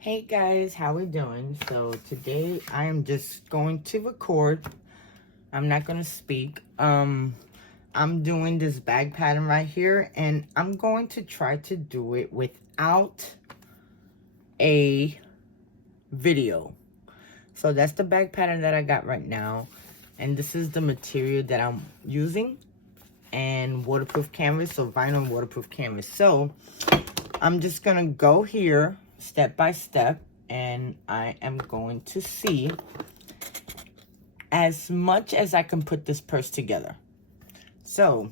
Hey guys, how we doing? So today I am just going to record. I'm not going to speak. I'm doing this bag pattern right here, and I'm going to try to do it without a video. So that's the bag pattern that I got right now, and this is the material that I'm using, and waterproof canvas, so vinyl and waterproof canvas. So I'm just gonna go here step by step, and I am going to see as much as I can put this purse together. So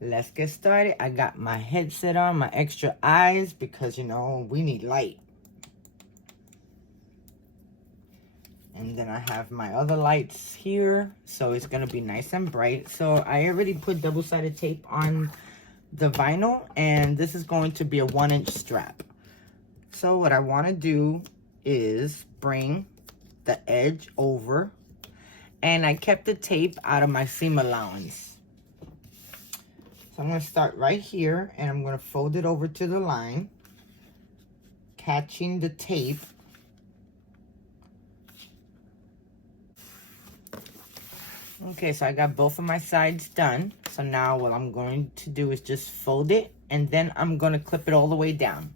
let's get started. I got my headset on, my extra eyes, because you know we need light. And then I have my other lights here, so it's gonna be nice and bright. So I already put double-sided tape on the vinyl, and this is going to be a 1-inch strap. So what I want to do is bring the edge over, and I kept the tape out of my seam allowance. So I'm going to start right here, and I'm going to fold it over to the line, catching the tape. Okay, so I got both of my sides done. So now what I'm going to do is just fold it, and then I'm going to clip it all the way down.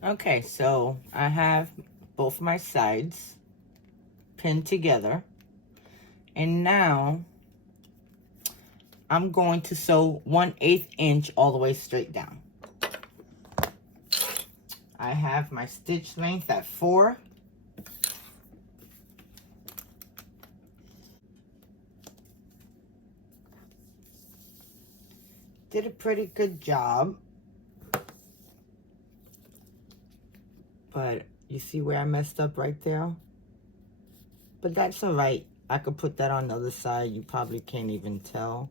Okay, so I have both my sides pinned together, and now I'm going to sew 1/8 inch all the way straight down. I have my stitch length at 4. Did a pretty good job, but you see where I messed up right there? But that's all right. I could put that on the other side. You probably can't even tell.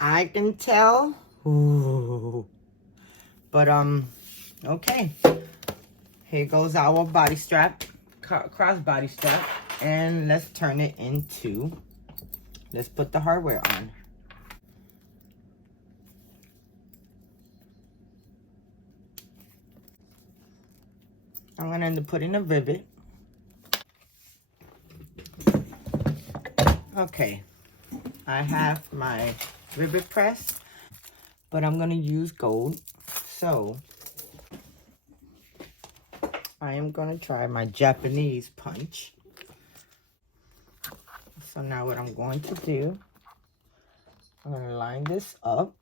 I can tell. Ooh. But okay. Here goes our body strap, cross body strap, and let's turn it into, let's put the hardware on. I'm gonna end up putting a rivet. Okay, I have my rivet press, but I'm gonna use gold. So I am gonna try my Japanese punch. So now what I'm going to do, I'm gonna line this up.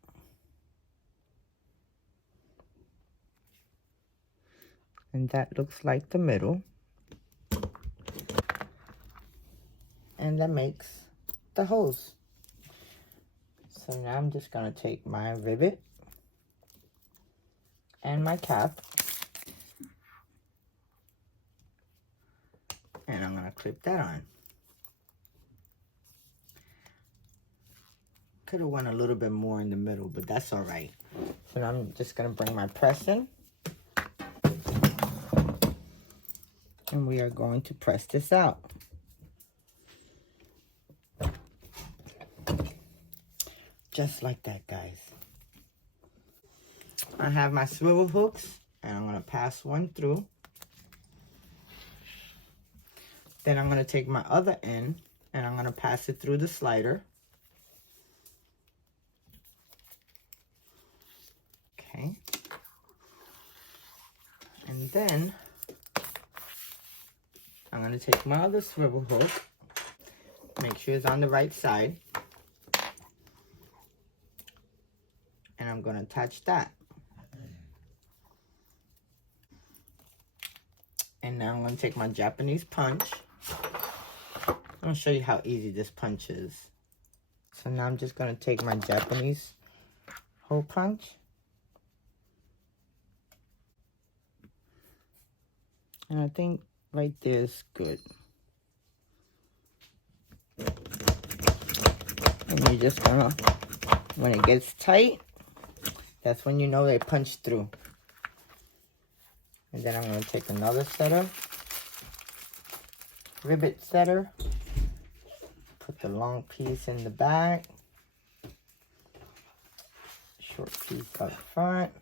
And that looks like the middle. And that makes the hose. So now I'm just gonna take my rivet and my cap, and I'm gonna clip that on. Could have went a little bit more in the middle, but that's all right. So now I'm just gonna bring my press in, and we are going to press this out. Just like that, guys. I have my swivel hooks, and I'm gonna pass one through. Then I'm gonna take my other end, and I'm gonna pass it through the slider. Okay. And then I'm gonna take my other swivel hook, make sure it's on the right side, and I'm gonna attach that. And now I'm gonna take my Japanese punch. I'm gonna show you how easy this punch is. So now I'm just gonna take my Japanese hole punch. And I think right there is good. And you're just gonna, when it gets tight, that's when you know they punched through. And then I'm gonna take another setter, rivet setter, put the long piece in the back, short piece up front,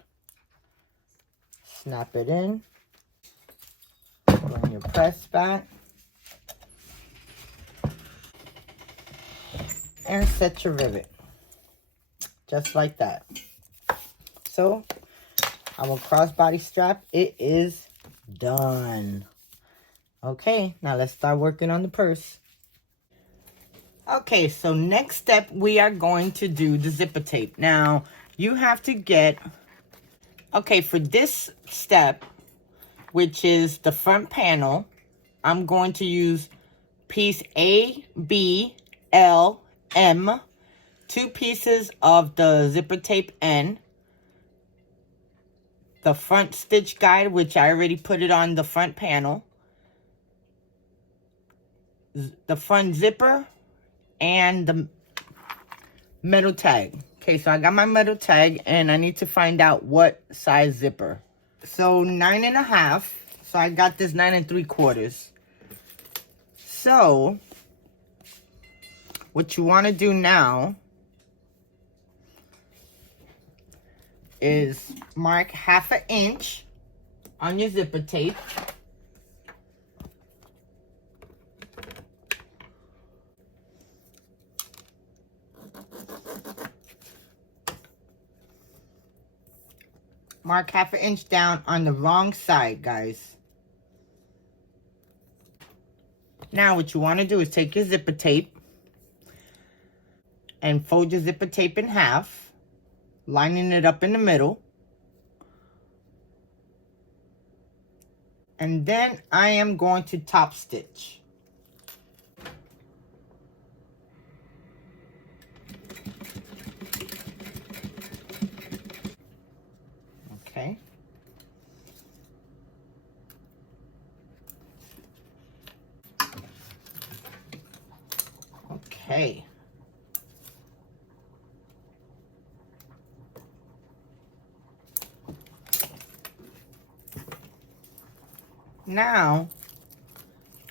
Snap it in. Put on your press back. And set your rivet. Just like that. So, our crossbody strap, it is done. Okay, now let's start working on the purse. Okay, so next step, we are going to do the zipper tape. Now, you have to get, okay, for this step, which is the front panel, I'm going to use piece A, B, L, M, 2 pieces of the zipper tape N, the front stitch guide, which I already put it on the front panel, the front zipper, and the metal tag. Okay, so I got my metal tag, and I need to find out what size zipper. So 9.5. So I got this 9 3/4. So what you want to do now is mark 1/2 inch on your zipper tape. Mark 1/2 inch down on the wrong side, guys. Now what you want to do is take your zipper tape and fold your zipper tape in half, lining it up in the middle. And then I am going to top stitch. Okay. Okay. Now,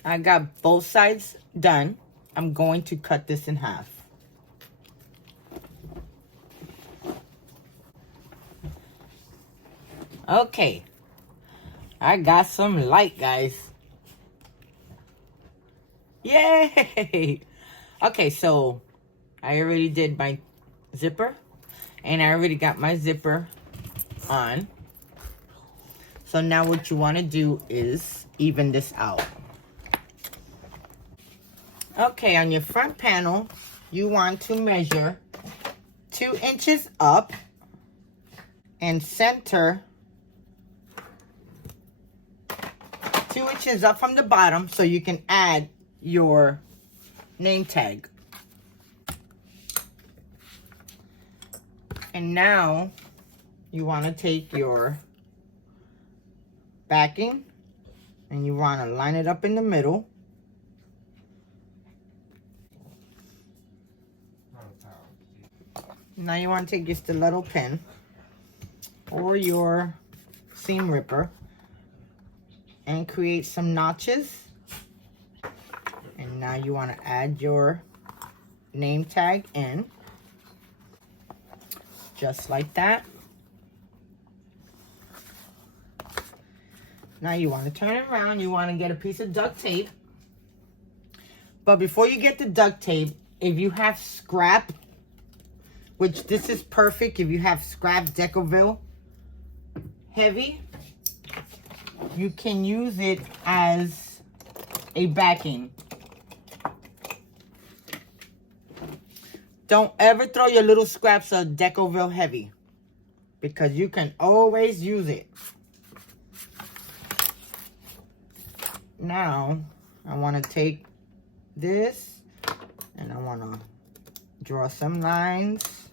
I got both sides done. I'm going to cut this in half. Okay. I got some light, guys. Yay! Okay, so I already did my zipper, and I already got my zipper on. So now what you want to do is even this out. Okay, on your front panel, you want to measure 2 inches up and center 2 inches up from the bottom so you can add your name tag. And now you want to take your backing and you want to line it up in the middle. Now you want to take your stiletto pin or your seam ripper and create some notches. And now you want to add your name tag in, just like that. Now you want to turn it around. You want to get a piece of duct tape. But before you get the duct tape, if you have scrap, which this is perfect if you have scrap Decoville heavy, you can use it as a backing. Don't ever throw your little scraps of Decoville heavy, because you can always use it. Now, I want to take this and I want to draw some lines.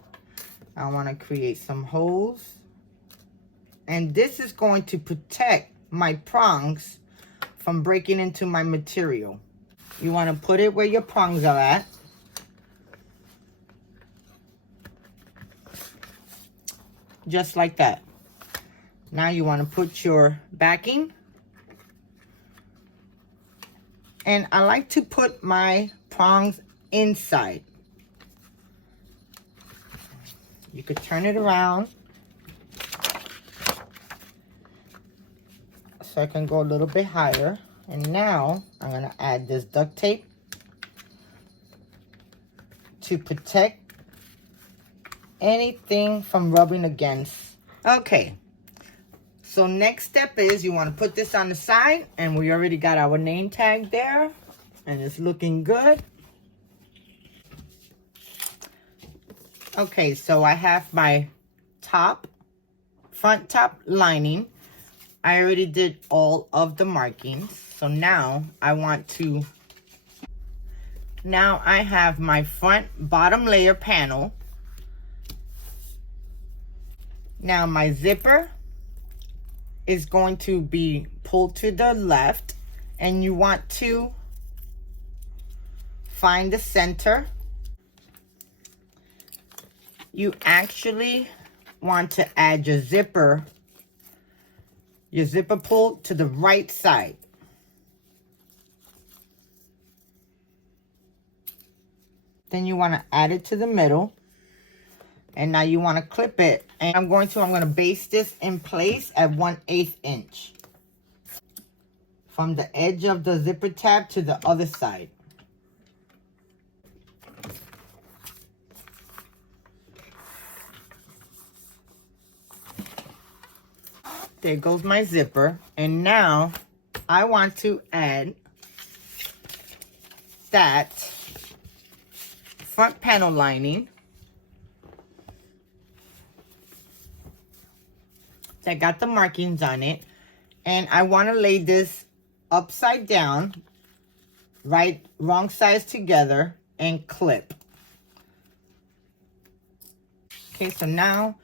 I want to create some holes. And this is going to protect my prongs from breaking into my material. You want to put it where your prongs are at. Just like that. Now you want to put your backing. And I like to put my prongs inside. You could turn it around. so I can go a little bit higher. And now I'm gonna add this duct tape to protect anything from rubbing against. Okay, so next step is you want to put this on the side, and we already got our name tag there, and it's looking good. Okay, so I have my front top lining. I already did all of the markings, so now I have my front bottom layer panel. Now my zipper is going to be pulled to the left, and you want to find the center. You actually want to add your zipper pull to the right side. Then you want to add it to the middle. And now you want to clip it. And I'm going to base this in place at 1/8 inch. From the edge of the zipper tab to the other side. There goes my zipper. And now I want to add that front panel lining that got the markings on it, and I want to lay this upside down, wrong sides together, and clip. Okay, so now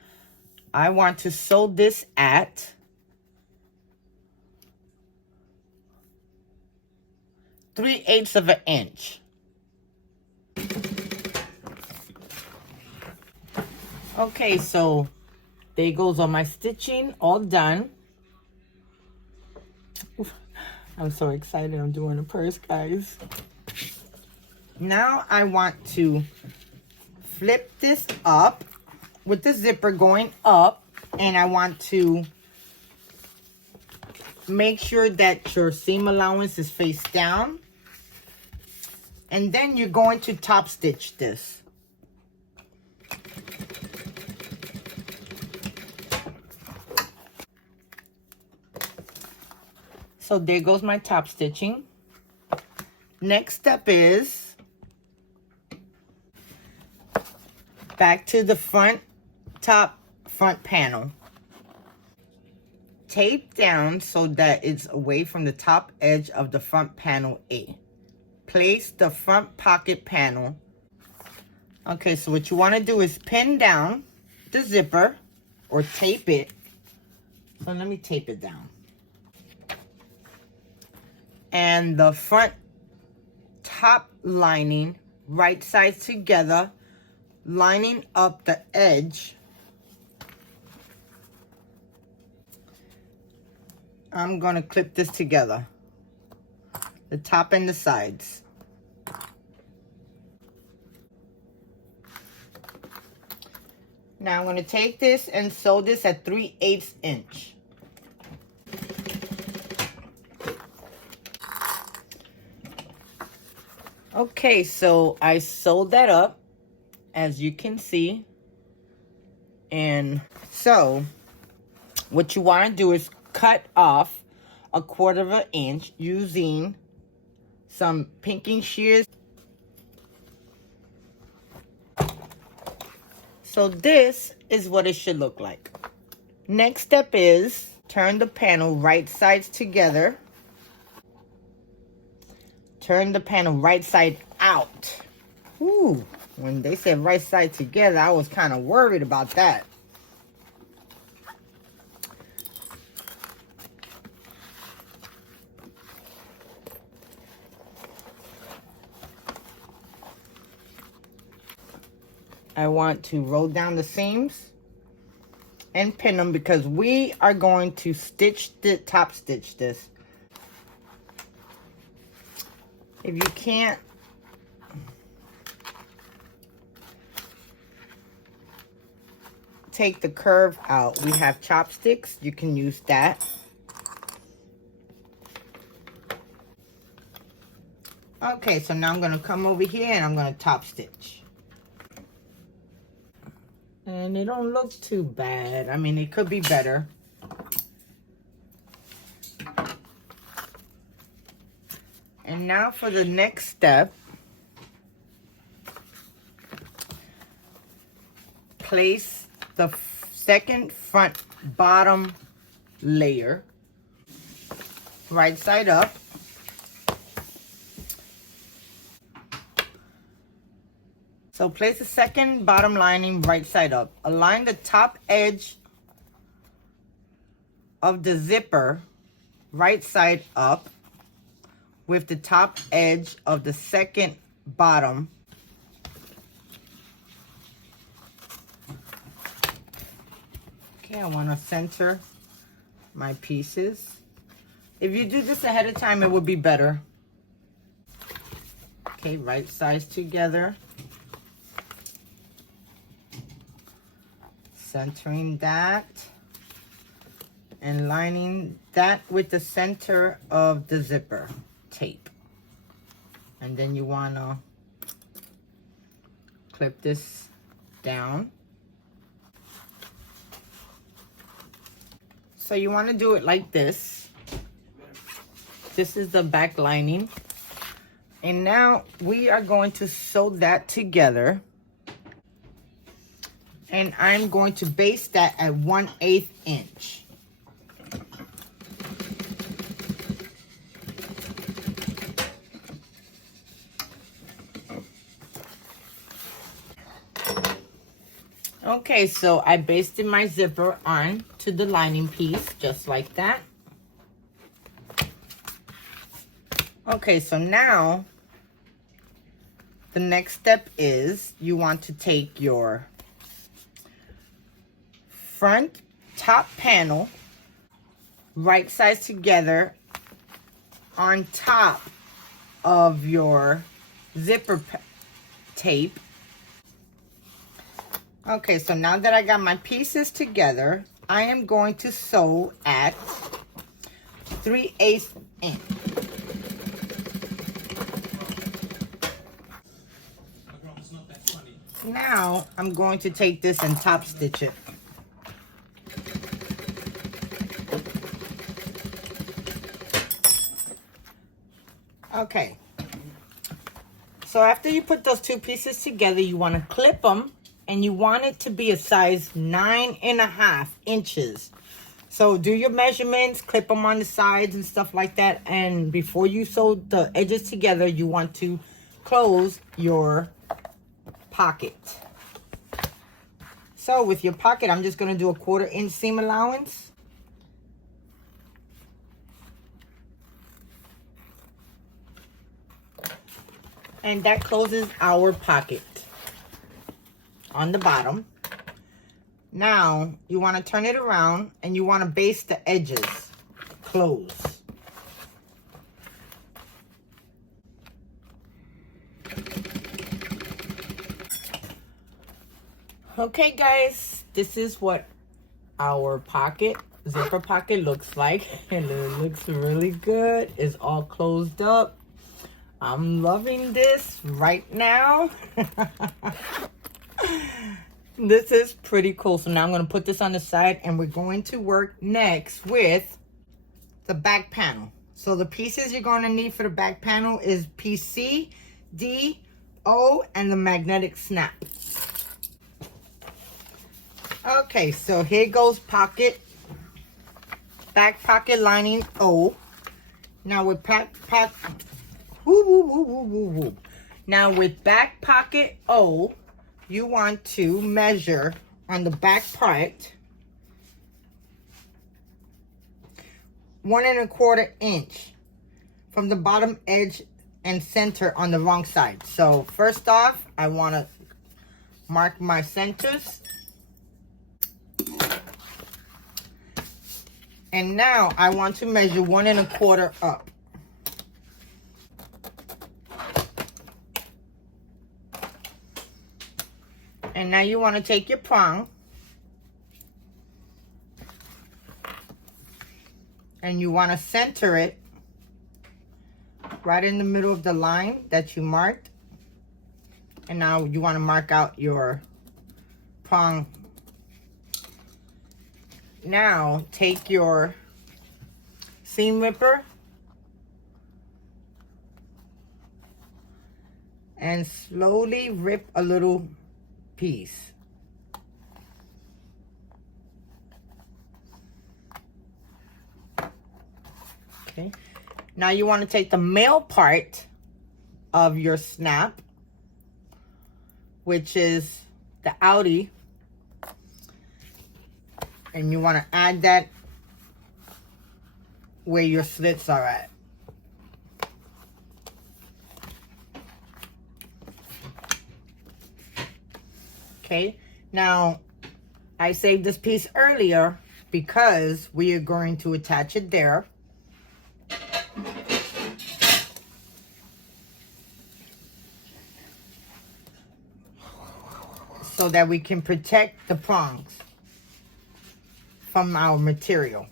I want to sew this at 3/8 of an inch. Okay, so there goes all my stitching, all done. I'm so excited I'm doing a purse, guys. Now I want to flip this up with the zipper going up, and I want to make sure that your seam allowance is face down. And then you're going to top stitch this. So there goes my top stitching. Next step is back to the front panel. Tape down so that it's away from the top edge of the front panel A. Place the front pocket panel. Okay, so what you want to do is pin down the zipper or tape it. So let me tape it down. And the front top lining, right sides together, lining up the edge. I'm going to clip this together, the top and the sides. Now I'm going to take this and sew this at 3/8 inch. Okay, so I sewed that up, as you can see. And so what you want to do is cut off 1/4 of an inch using some pinking shears. So this is what it should look like. Next step is turn the panel right sides together. Turn the panel right side out. Ooh, when they said right side together, I was kind of worried about that. I want to roll down the seams and pin them because we are going to top stitch this. If you can't take the curve out, we have chopsticks. You can use that. Okay, so now I'm going to come over here and I'm going to top stitch. And it don't look too bad. I mean, it could be better. And now for the next step. Place the second front bottom layer right side up. So place the second bottom lining right side up. Align the top edge of the zipper right side up with the top edge of the second bottom. Okay, I want to center my pieces. If you do this ahead of time, it would be better. Okay, right sides together. Centering that. And lining that with the center of the zipper tape. And then you want to clip this down. So you want to do it like this. This is the back lining. And now we are going to sew that together. And I'm going to base that at 1/8 inch. Okay, so I basted my zipper on to the lining piece, just like that. Okay, so now the next step is you want to take your front top panel, right sides together on top of your zipper tape. Okay, so now that I got my pieces together, I am going to sew at 3/8 inch. Now I'm going to take this and top stitch it. Okay, so after you put those two pieces together, you want to clip them, and you want it to be a size 9.5 inches. So do your measurements, clip them on the sides and stuff like that. And before you sew the edges together, you want to close your pocket. So with your pocket, I'm just going to do a 1/4 inch seam allowance. And that closes our pocket on the bottom. Now, you want to turn it around and you want to base the edges close. Okay, guys, this is what our zipper pocket looks like. And it looks really good. It's all closed up. I'm loving this right now. This is pretty cool. So now I'm going to put this on the side and we're going to work next with the back panel. So the pieces you're going to need for the back panel is piece C, D, O, and the magnetic snap. Okay, so here goes pocket, back pocket lining O. Now with Now with back pocket O, you want to measure on the back part 1¼ inch from the bottom edge and center on the wrong side. So first off, I want to mark my centers. And now I want to measure 1¼ up. And now you want to take your prong and you want to center it right in the middle of the line that you marked. And now you want to mark out your prong. Now take your seam ripper and slowly rip a little piece. Okay. Now you want to take the male part of your snap, which is the outie, and you want to add that where your slits are at. Okay, now I saved this piece earlier because we are going to attach it there. So that we can protect the prongs from our material.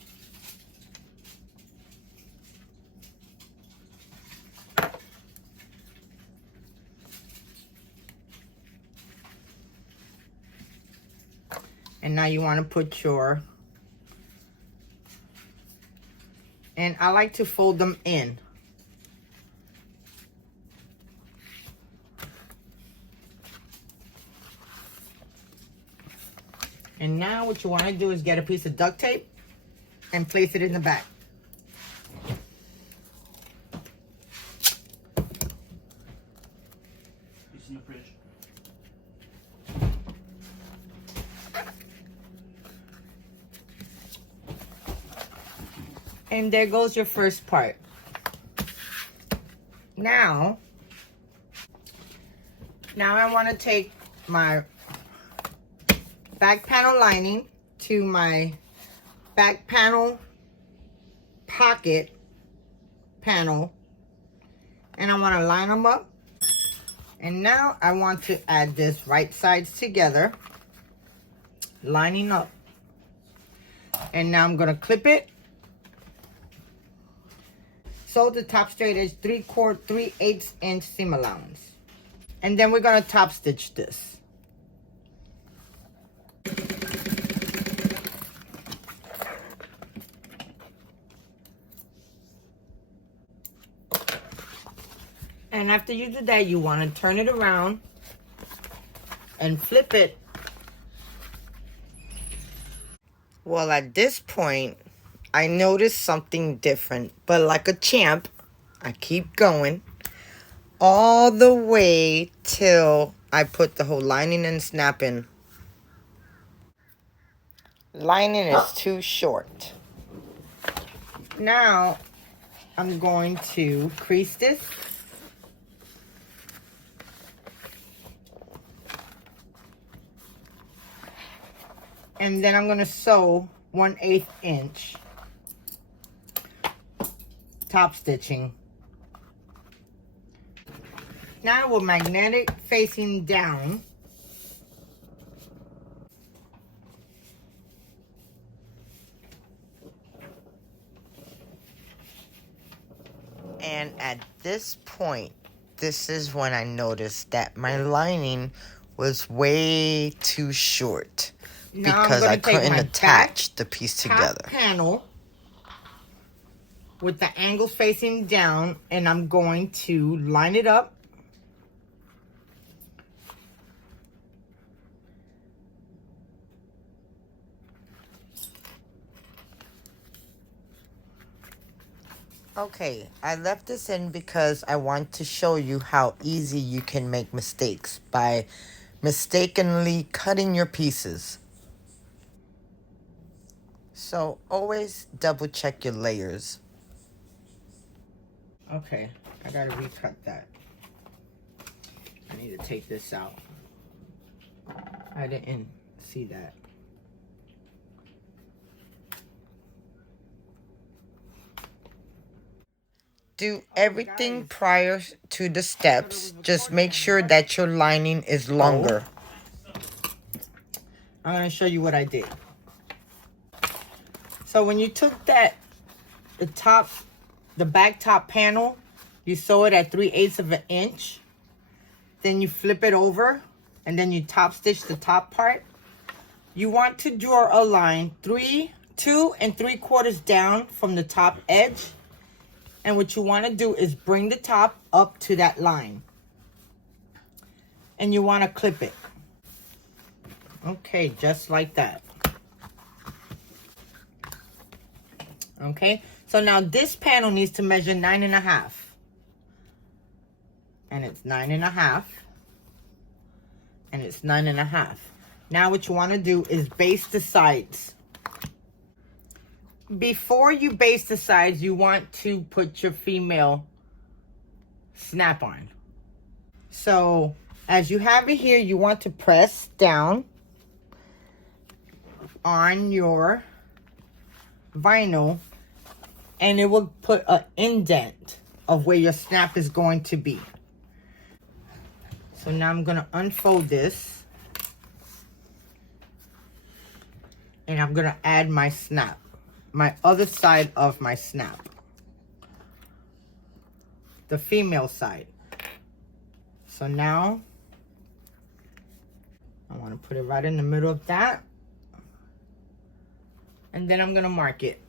And now you want to put your, and I like to fold them in. And now what you want to do is get a piece of duct tape and place it in the back. It's in the fridge. And there goes your first part. Now I want to take my back panel lining to my back panel pocket panel, and I want to line them up. And now I want to add this right sides together, lining up. And now I'm going to clip it. Sew the top straight edge 3/8 inch seam allowance. And then we're going to top stitch this. And after you do that, you want to turn it around and flip it. Well, at this point, I noticed something different, but like a champ, I keep going all the way till I put the whole lining and snap in. Lining is too short. Now, I'm going to crease this. And then I'm going to sew 1/8 inch top stitching. Now with magnetic facing down, and at this point, this is when I noticed that my lining was way too short because I couldn't attach the piece together. Panel with the angles facing down, and I'm going to line it up. Okay, I left this in because I want to show you how easy you can make mistakes by mistakenly cutting your pieces. So always double check your layers. Okay, I gotta recut that. I need to take this out. I didn't see that. Do everything prior to the steps. Just make sure that your lining is longer. I'm going to show you what I did. So when you took the back top panel You sew it at 3/8 of an inch. Then you flip it over and then you top stitch the top part. You want to draw a line 2 3/4 down from the top edge. And what you want to do is bring the top up to that line. And you want to clip it. Okay, just like that. Okay, so now this panel needs to measure 9.5. And it's 9.5. And it's 9.5. Now what you want to do is baste the sides. Before you baste the sides, you want to put your female snap on. So as you have it here, you want to press down on your vinyl and it will put an indent of where your snap is going to be. So now I'm going to unfold this and I'm going to add my snap, my other side of my snap, the female side. So now I want to put it right in the middle of that. And then I'm going to mark it.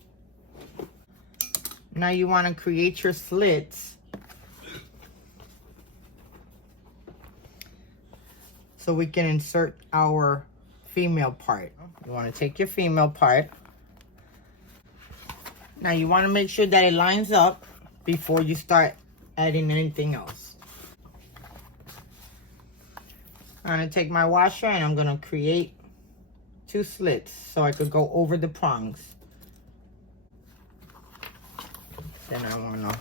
Now you want to create your slits so we can insert our female part. You want to take your female part. Now you want to make sure that it lines up before you start adding anything else. I'm going to take my washer and I'm going to create 2 slits so I could go over the prongs. Then I want to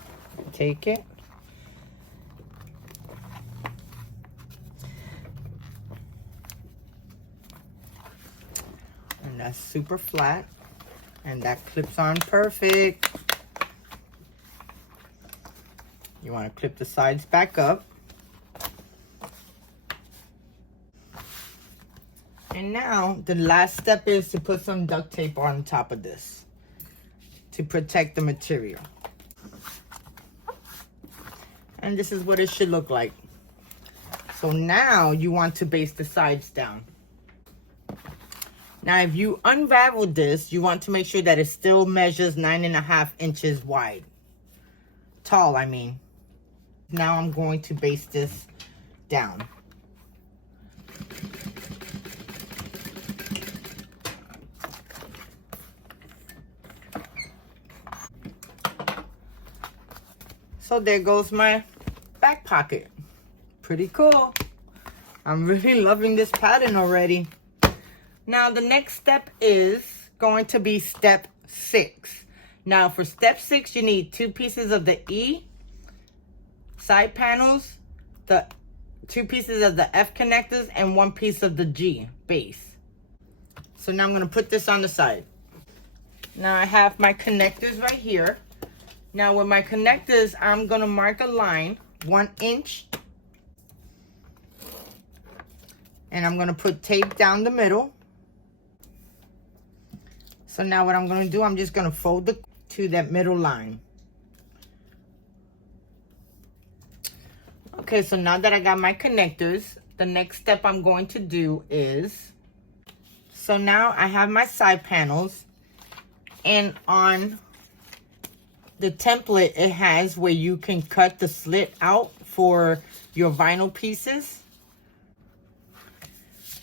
take it and that's super flat and that clips on perfect. You want to clip the sides back up. And now the last step is to put some duct tape on top of this to protect the material. And this is what it should look like. So now you want to baste the sides down. Now if you unravel this, you want to make sure that it still measures 9.5 inches wide. Tall, I mean. Now I'm going to baste this down. So there goes my back pocket. Pretty cool. I'm really loving this pattern already. Now the next step is going to be step 6. Now for step 6, you need 2 pieces of the E side panels, the 2 pieces of the F connectors, and 1 piece of the G base. So now I'm going to put this on the side. Now I have my connectors right here. Now with my connectors, I'm going to mark a line 1 inch. And I'm going to put tape down the middle. So now what I'm going to do, I'm just going to fold it to that middle line. Okay, so now that I got my connectors, the next step I'm going to do is, so now I have my side panels, and on the template, it has where you can cut the slit out for your vinyl pieces.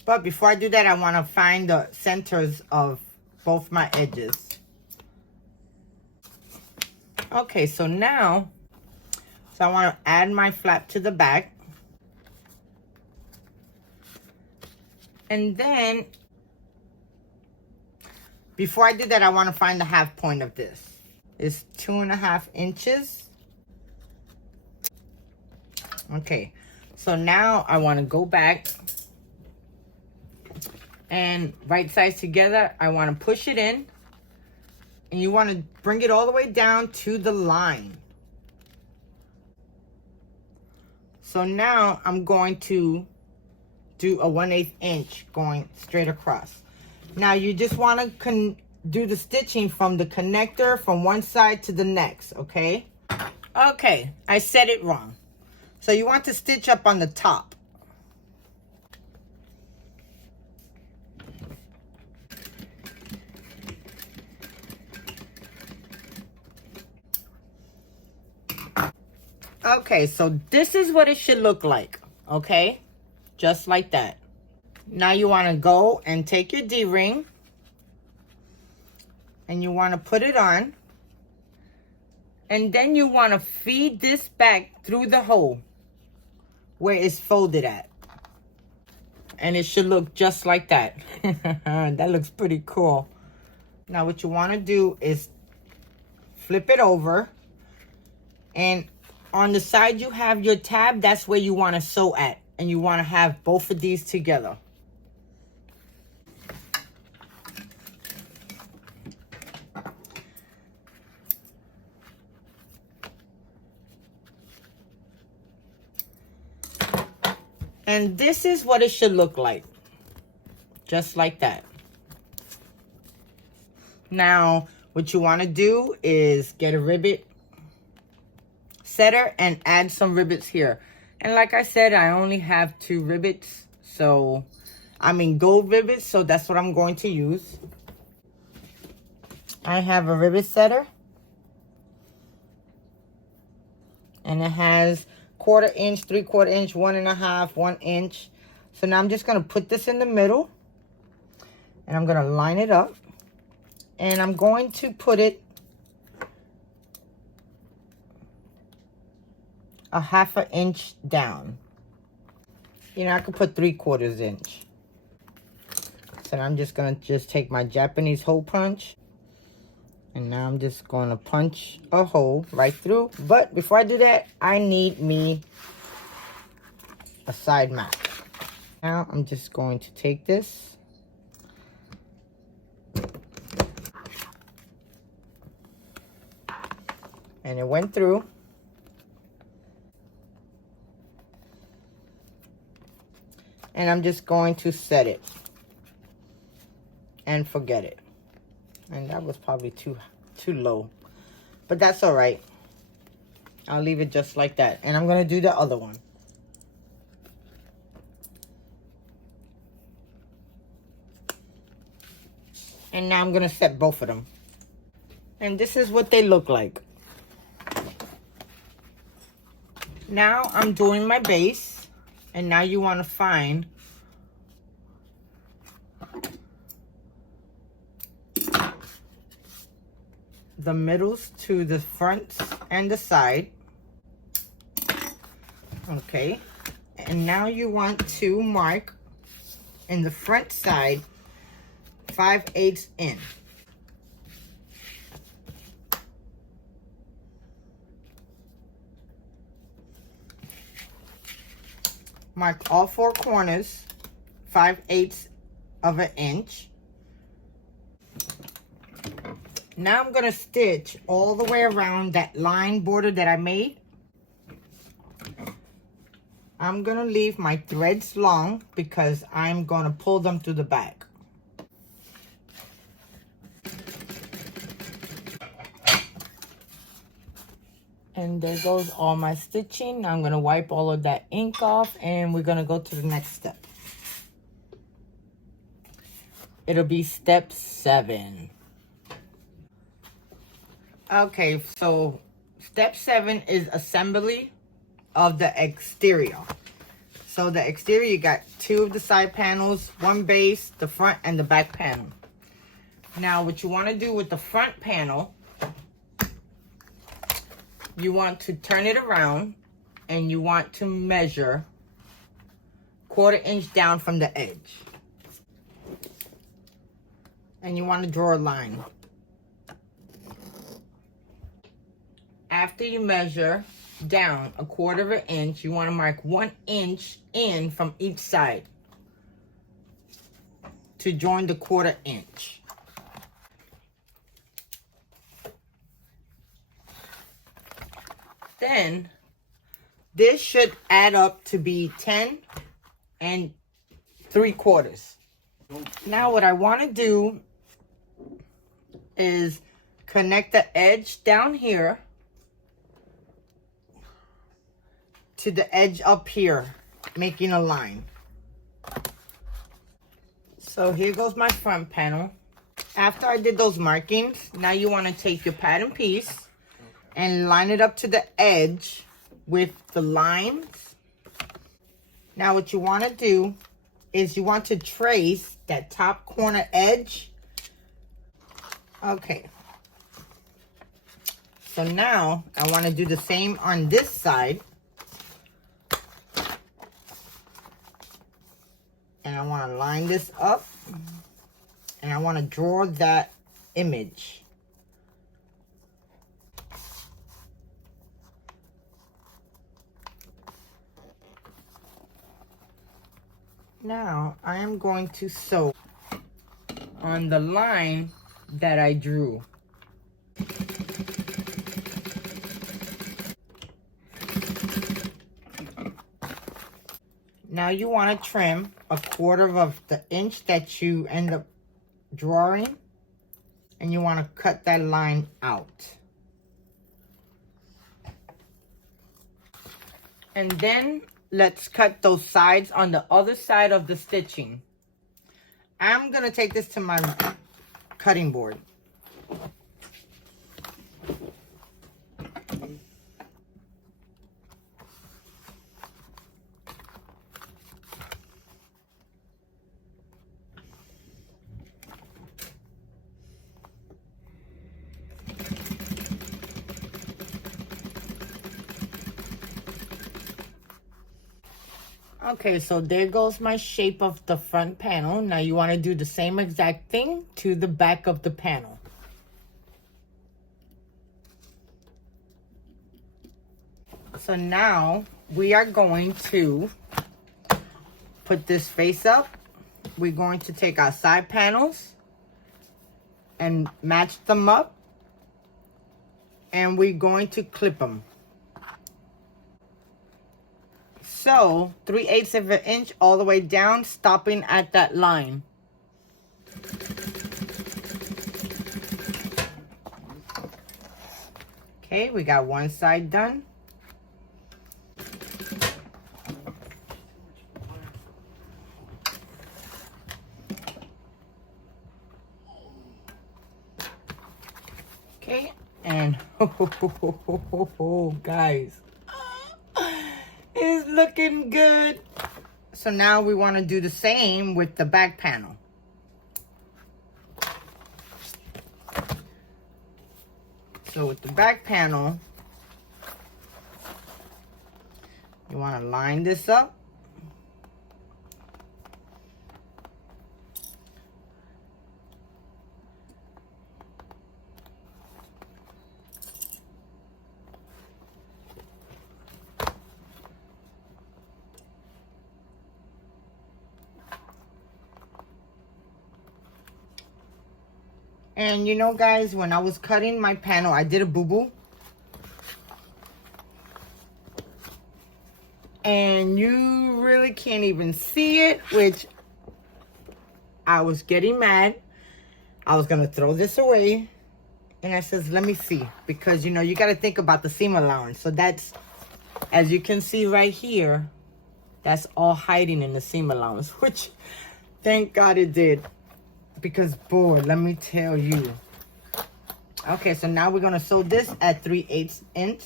But before I do that, I want to find the centers of both my edges. Okay, so now, I want to add my flap to the back. And then, before I do that, I want to find the half point of this. It's 2.5 inches. Okay, so now I want to go back and right sides together. I want to push it in, and you want to bring it all the way down to the line. So now I'm going to do a 1/8 inch going straight across. Now you just want to do the stitching from the connector from one side to the next, okay? Okay, I said it wrong. So you want to stitch up on the top. Okay, so this is what it should look like, okay? Just like that. Now you want to go and take your D-ring and you want to put it on. And then you want to feed this back through the hole where it's folded at. And it should look just like that. That looks pretty cool. Now what you want to do is flip it over. And on the side you have your tab, that's where you want to sew at. And you want to have both of these together. And this is what it should look like. Just like that. Now, what you want to do is get a ribbit setter and add some ribbits here. And like I said, I only have 2 ribbits. So, I mean gold ribbits. So that's what I'm going to use. I have a ribbit setter. And it has 1/4 inch, 3/4 inch, 1.5, 1 inch. So now I'm just going to put this in the middle. And I'm going to line it up. And I'm going to put it a 1/2 inch down. You know, I could put 3/4 inch. So I'm just going to take my Japanese hole punch. And now I'm just going to punch a hole right through. But before I do that, I need me a side map. Now I'm just going to take this. And it went through. And I'm just going to set it. And forget it. And that was probably too low. But that's all right. I'll leave it just like that. And I'm going to do the other one. And now I'm going to set both of them. And this is what they look like. Now I'm doing my base. And now you want to find the middles to the front and the side. Okay. And now you want to mark in the front side 5/8 in. Mark all 4 corners 5/8 of an inch. Now I'm going to stitch all the way around that line border that I made. I'm going to leave my threads long because I'm going to pull them through the back. And there goes all my stitching. I'm going to wipe all of that ink off and we're going to go to the next step. It'll be step 7. Okay, so step 7 is assembly of the exterior. So the exterior, you got 2 of the side panels, 1 base, the front and the back panel. Now what you want to do with the front panel, you want to turn it around and you want to measure 1/4 inch down from the edge. And you want to draw a line. After you measure down 1/4 inch, you want to mark 1 inch in from each side to join the 1/4 inch. Then this should add up to be 10 3/4. Now what I want to do is connect the edge down here to the edge up here, making a line. So here goes my front panel. After I did those markings, now you want to take your pattern piece and line it up to the edge with the lines. Now what you want to do is you want to trace that top corner edge. Okay. So now I want to do the same on this side. And I want to line this up. And I want to draw that image. Now I am going to sew on the line that I drew. Now you want to trim 1/4 of the inch that you end up drawing, and you want to cut that line out. And then let's cut those sides on the other side of the stitching. I'm going to take this to my cutting board. Okay, so there goes my shape of the front panel. Now you want to do the same exact thing to the back of the panel. So now we are going to put this face up. We're going to take our side panels and match them up. And we're going to clip them. So 3/8 of an inch all the way down, stopping at that line. Okay, we got one side done. Okay, and guys, it's looking good. So now we want to do the same with the back panel. So with the back panel, you want to line this up. And you know, guys, when I was cutting my panel, I did a boo-boo. And you really can't even see it, which I was getting mad. I was going to throw this away. And I says, let me see. Because, you know, you got to think about the seam allowance. So that's, as you can see right here, that's all hiding in the seam allowance. Which, thank God it did. Because, boy, let me tell you. Okay, so now we're going to sew this at 3/8 inch.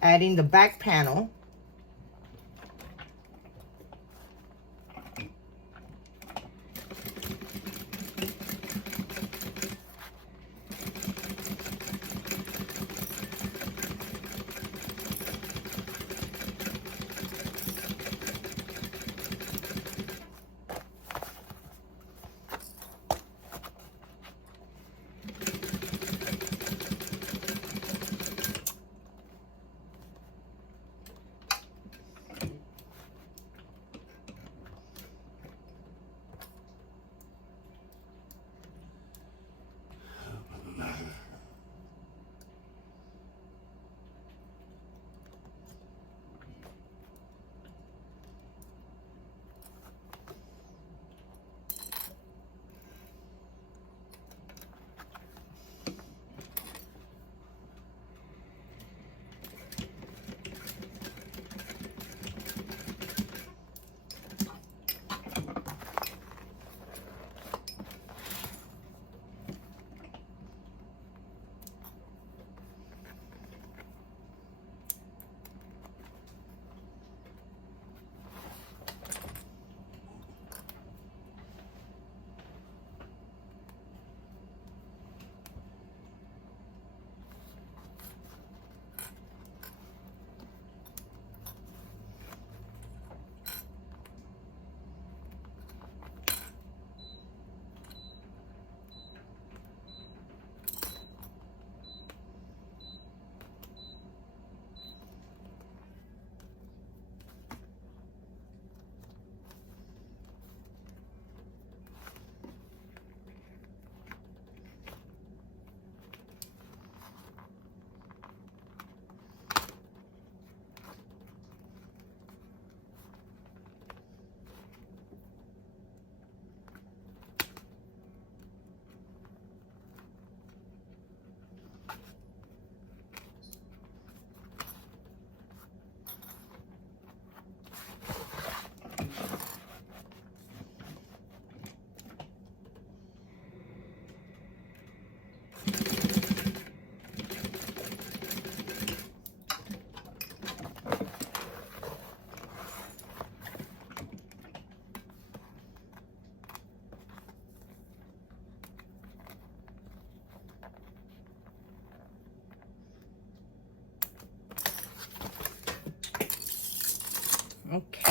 Adding the back panel.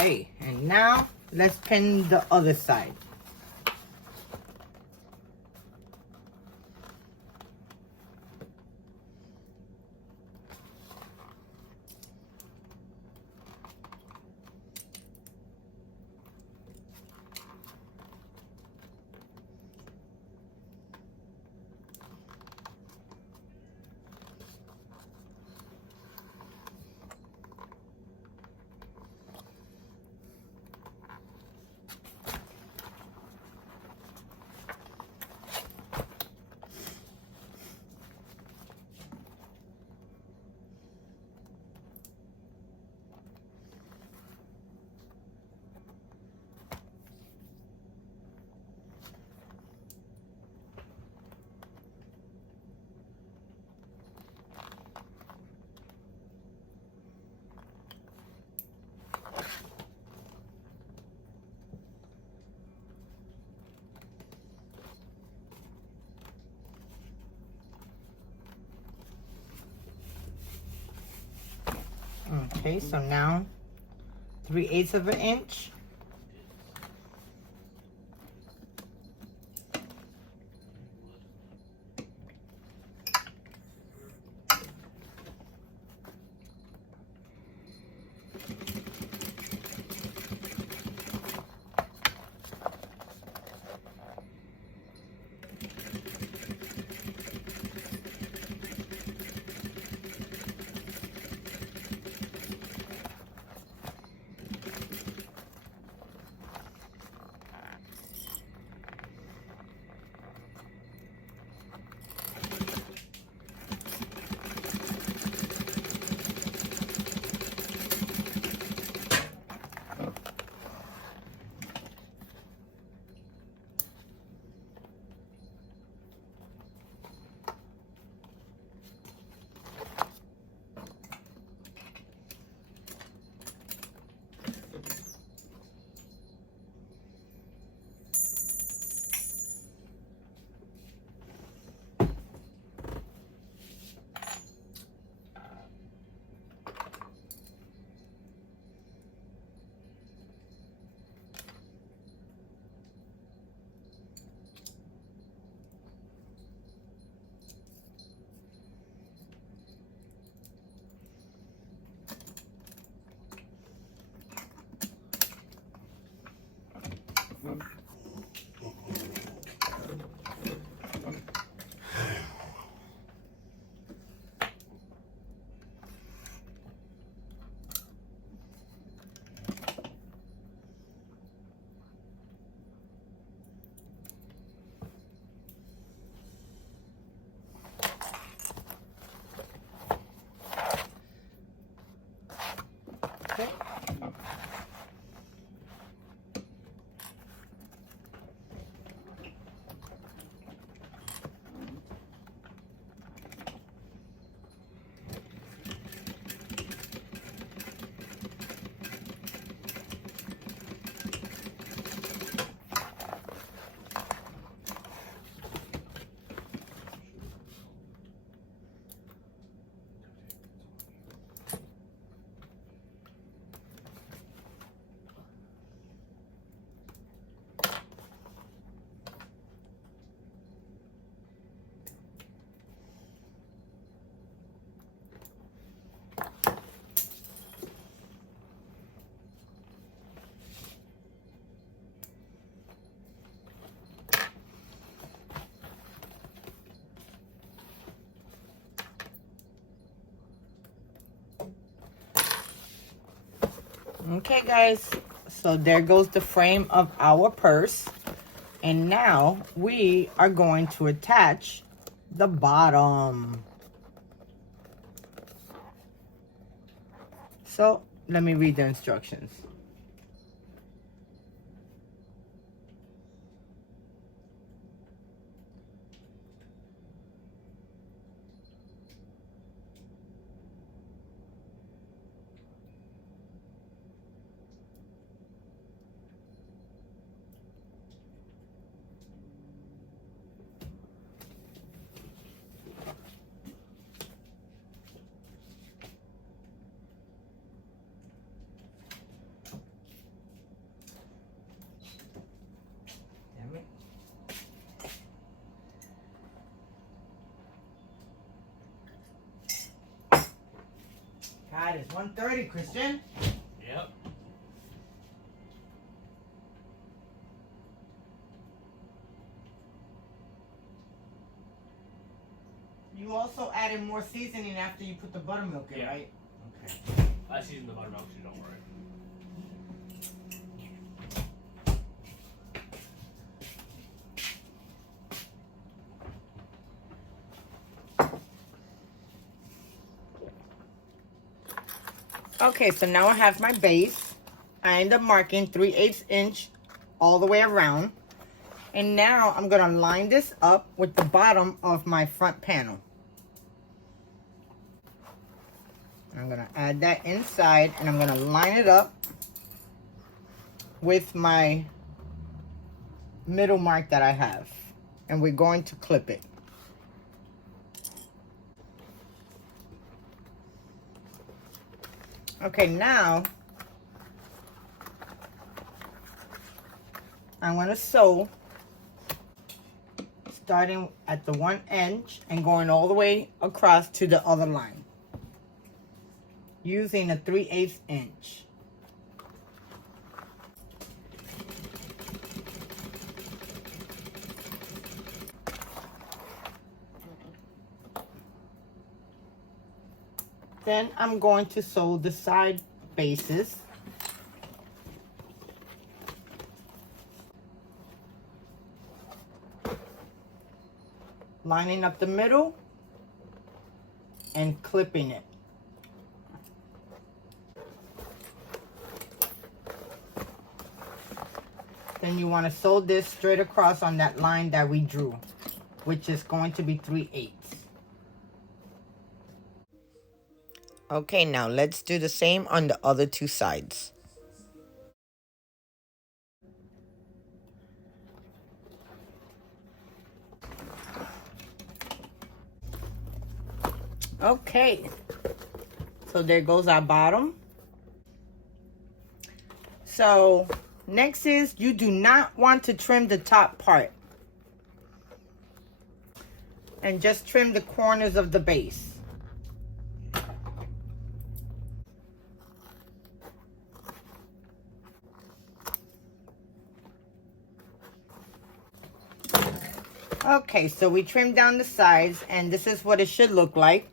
Okay, and now let's pin the other side. Okay, so now 3/8 of an inch. Okay. Okay, guys, so there goes the frame of our purse. And now we are going to attach the bottom. So let me read the instructions. God, it's 1:30, Christian. Yep. You also added more seasoning after you put the buttermilk in, Yeah. right? Okay. I seasoned the buttermilk too, don't worry. Okay, so now I have my base. I end up marking 3/8 inch all the way around. And now I'm gonna line this up with the bottom of my front panel. I'm gonna add that inside and I'm gonna line it up with my middle mark that I have. And we're going to clip it. Okay, now I'm gonna sew, starting at the one edge and going all the way across to the other line, using a 3/8 inch. Then I'm going to sew the side bases. Lining up the middle and clipping it. Then you want to sew this straight across on that line that we drew, which is going to be 3/8. Okay, now let's do the same on the other two sides. Okay, so there goes our bottom. So next is, you do not want to trim the top part, and just trim the corners of the base. Okay, so we trimmed down the sides, and this is what it should look like.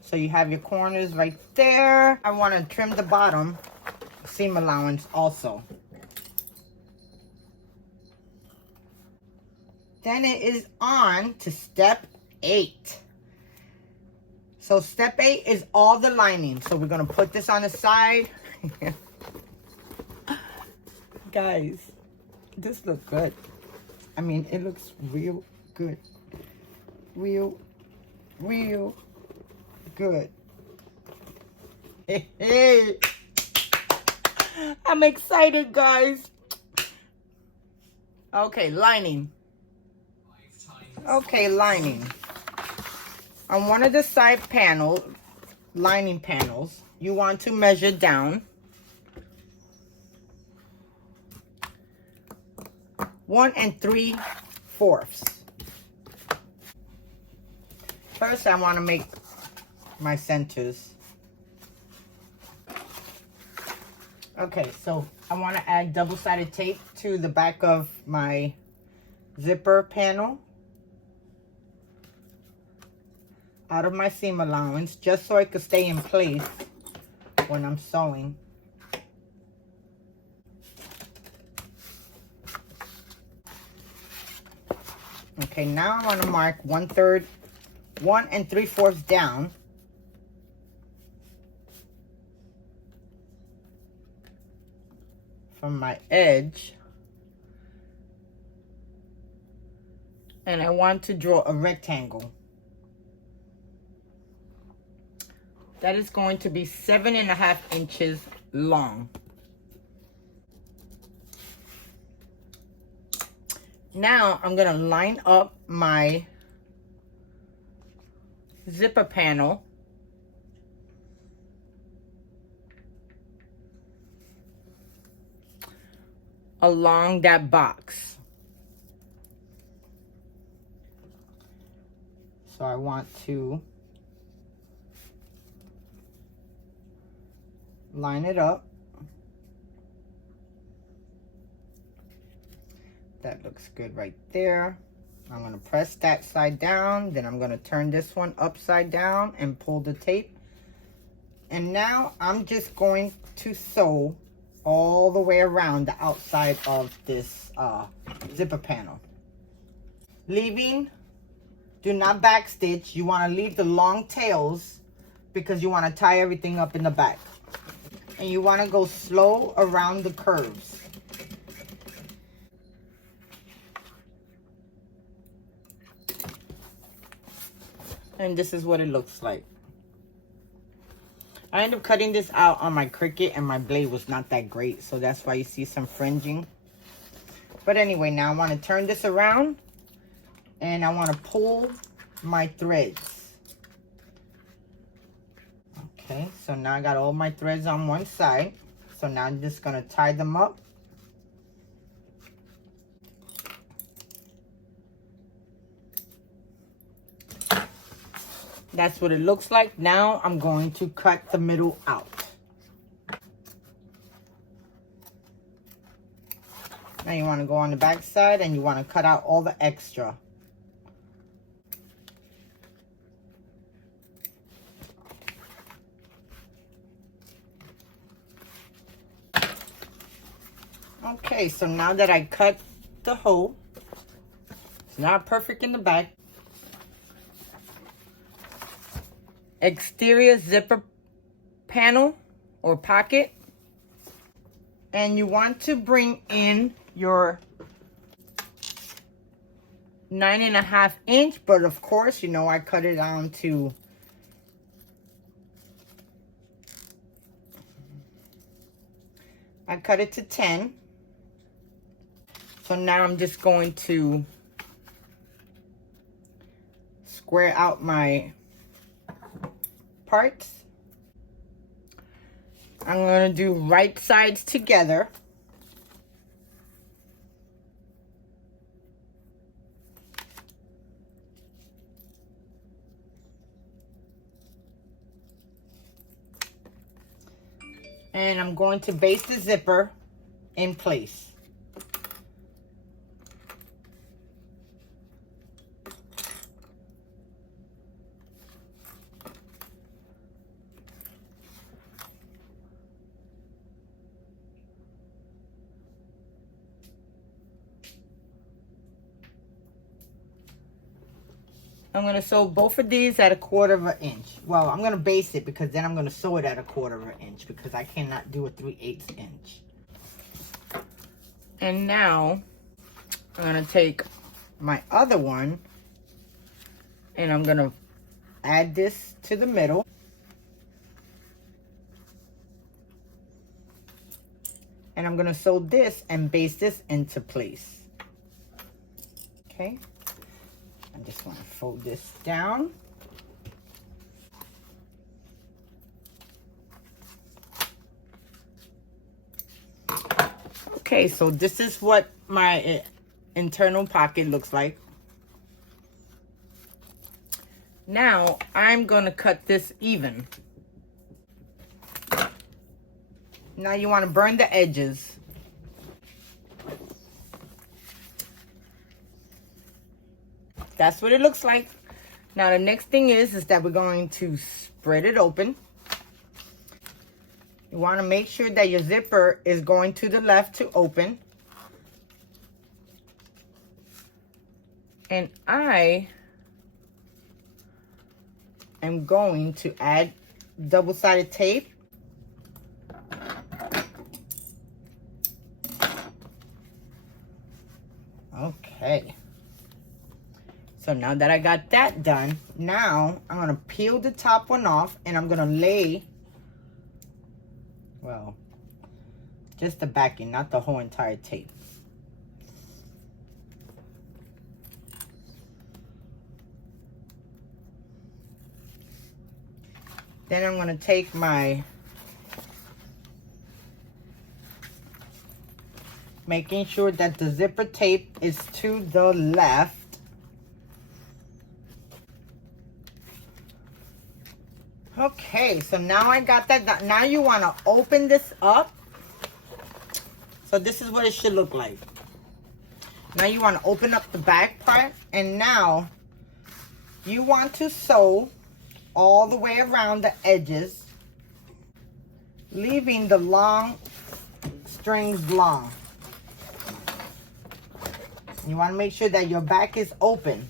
So you have your corners right there. I want to trim the bottom seam allowance also. Then it is on to step 8. So step 8 is all the lining. So we're going to put this on the side. Guys, this looks good. I mean, it looks real good. Real good. Hey. I'm excited, guys. Okay, lining. Okay, lining. On one of the side lining panels, you want to measure down 1 3/4. First, I want to make my centers. Okay, so I want to add double-sided tape to the back of my zipper panel out of my seam allowance, just so it could stay in place when I'm sewing. Okay, now I want to mark 1 3/4 down. From my edge. And I want to draw a rectangle. That is going to be 7.5 inches long. Now I'm going to line up my zipper panel along that box. So I want to line it up. That looks good right there. I'm going to press that side down. Then I'm going to turn this one upside down and pull the tape. And now I'm just going to sew all the way around the outside of this zipper panel. Do not backstitch. You want to leave the long tails because you want to tie everything up in the back. And you want to go slow around the curves. And this is what it looks like. I ended up cutting this out on my Cricut and my blade was not that great. So that's why you see some fringing. But anyway, now I want to turn this around. And I want to pull my threads. Okay, so now I got all my threads on one side. So now I'm just going to tie them up. That's what it looks like. Now I'm going to cut the middle out. Now you want to go on the back side and you want to cut out all the extra. Okay, so now that I cut the hole, it's not perfect in the back. Exterior zipper panel or pocket. And you want to bring in your 9.5 inch, but of course, you know, I cut it down to I cut it to 10. So now I'm just going to square out my parts. I'm going to do right sides together. And I'm going to base the zipper in place. I'm going to sew both of these at 1/4 inch. Well, I'm going to base it because then I'm going to sew it at 1/4 inch because I cannot do a 3/8 inch. And now I'm going to take my other one and I'm going to add this to the middle. And I'm going to sew this and base this into place. Okay. I just want to fold this down. Okay, so this is what my internal pocket looks like. Now, I'm going to cut this even. Now you want to burn the edges. That's what it looks like. Now the next thing is that we're going to spread it open. You want to make sure that your zipper is going to the left to open. And I am going to add double-sided tape. Okay. So now that I got that done, now I'm going to peel the top one off and I'm going to lay, well, just the backing, not the whole entire tape. Then I'm going to take my, making sure that the zipper tape is to the left. Okay, so now I got that done. Now you want to open this up. So this is what it should look like. Now you want to open up the back part, and now you want to sew all the way around the edges, leaving the long strings long. You want to make sure that your back is open.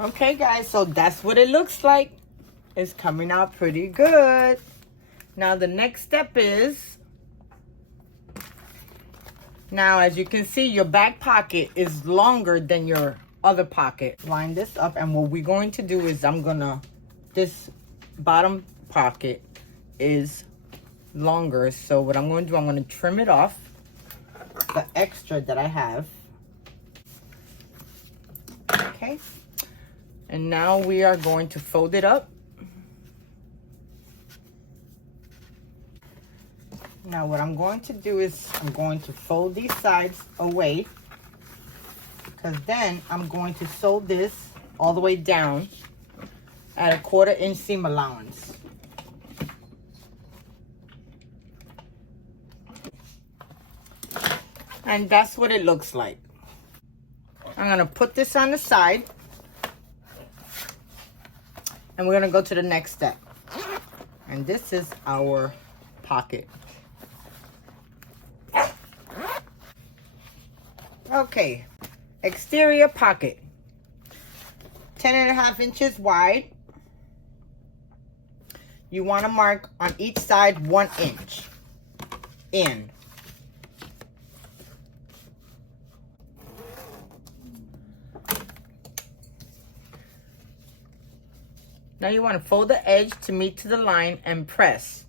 Okay guys, so that's what it looks like. It's coming out pretty good. Now the next step is, now as you can see, your back pocket is longer than your other pocket. Line this up, and what we're going to do is this bottom pocket is longer. So what I'm going to do, I'm going to trim it off, the extra that I have. Okay. And now we are going to fold it up. Now what I'm going to do is I'm going to fold these sides away, because then I'm going to sew this all the way down at a 1/4 inch seam allowance. And that's what it looks like. I'm going to put this on the side. And we're going to go to the next step. And this is our pocket. Okay. Exterior pocket. 10.5 inches wide. You want to mark on each side 1 inch in. Now you want to fold the edge to meet to the line and press.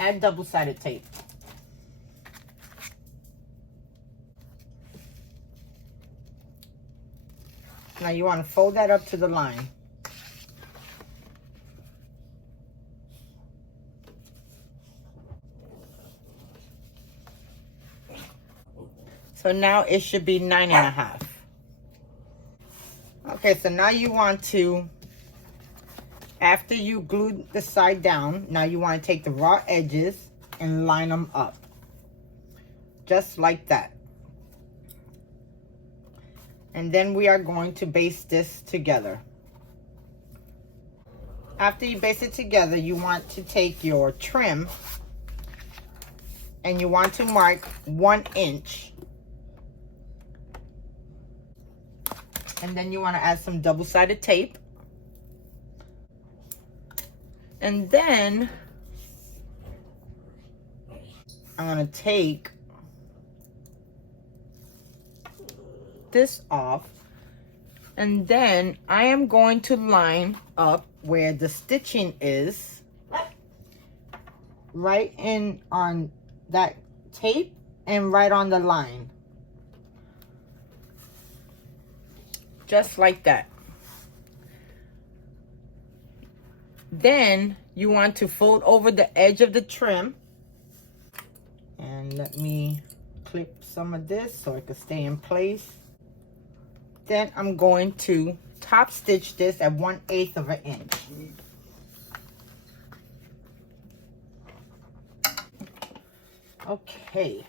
Add double-sided tape. Now you want to fold that up to the line. So now it should be 9.5. Okay, so now you want to, after you glue the side down, now you want to take the raw edges and line them up. Just like that. And then we are going to baste this together. After you baste it together, you want to take your trim and you want to mark 1 inch. And then you want to add some double-sided tape. And then I'm going to take this off, and then I am going to line up where the stitching is, right in on that tape and right on the line, just like that. Then you want to fold over the edge of the trim, and let me clip some of this so it can stay in place. Then I'm going to top stitch this at 1/8 of an inch. Okay.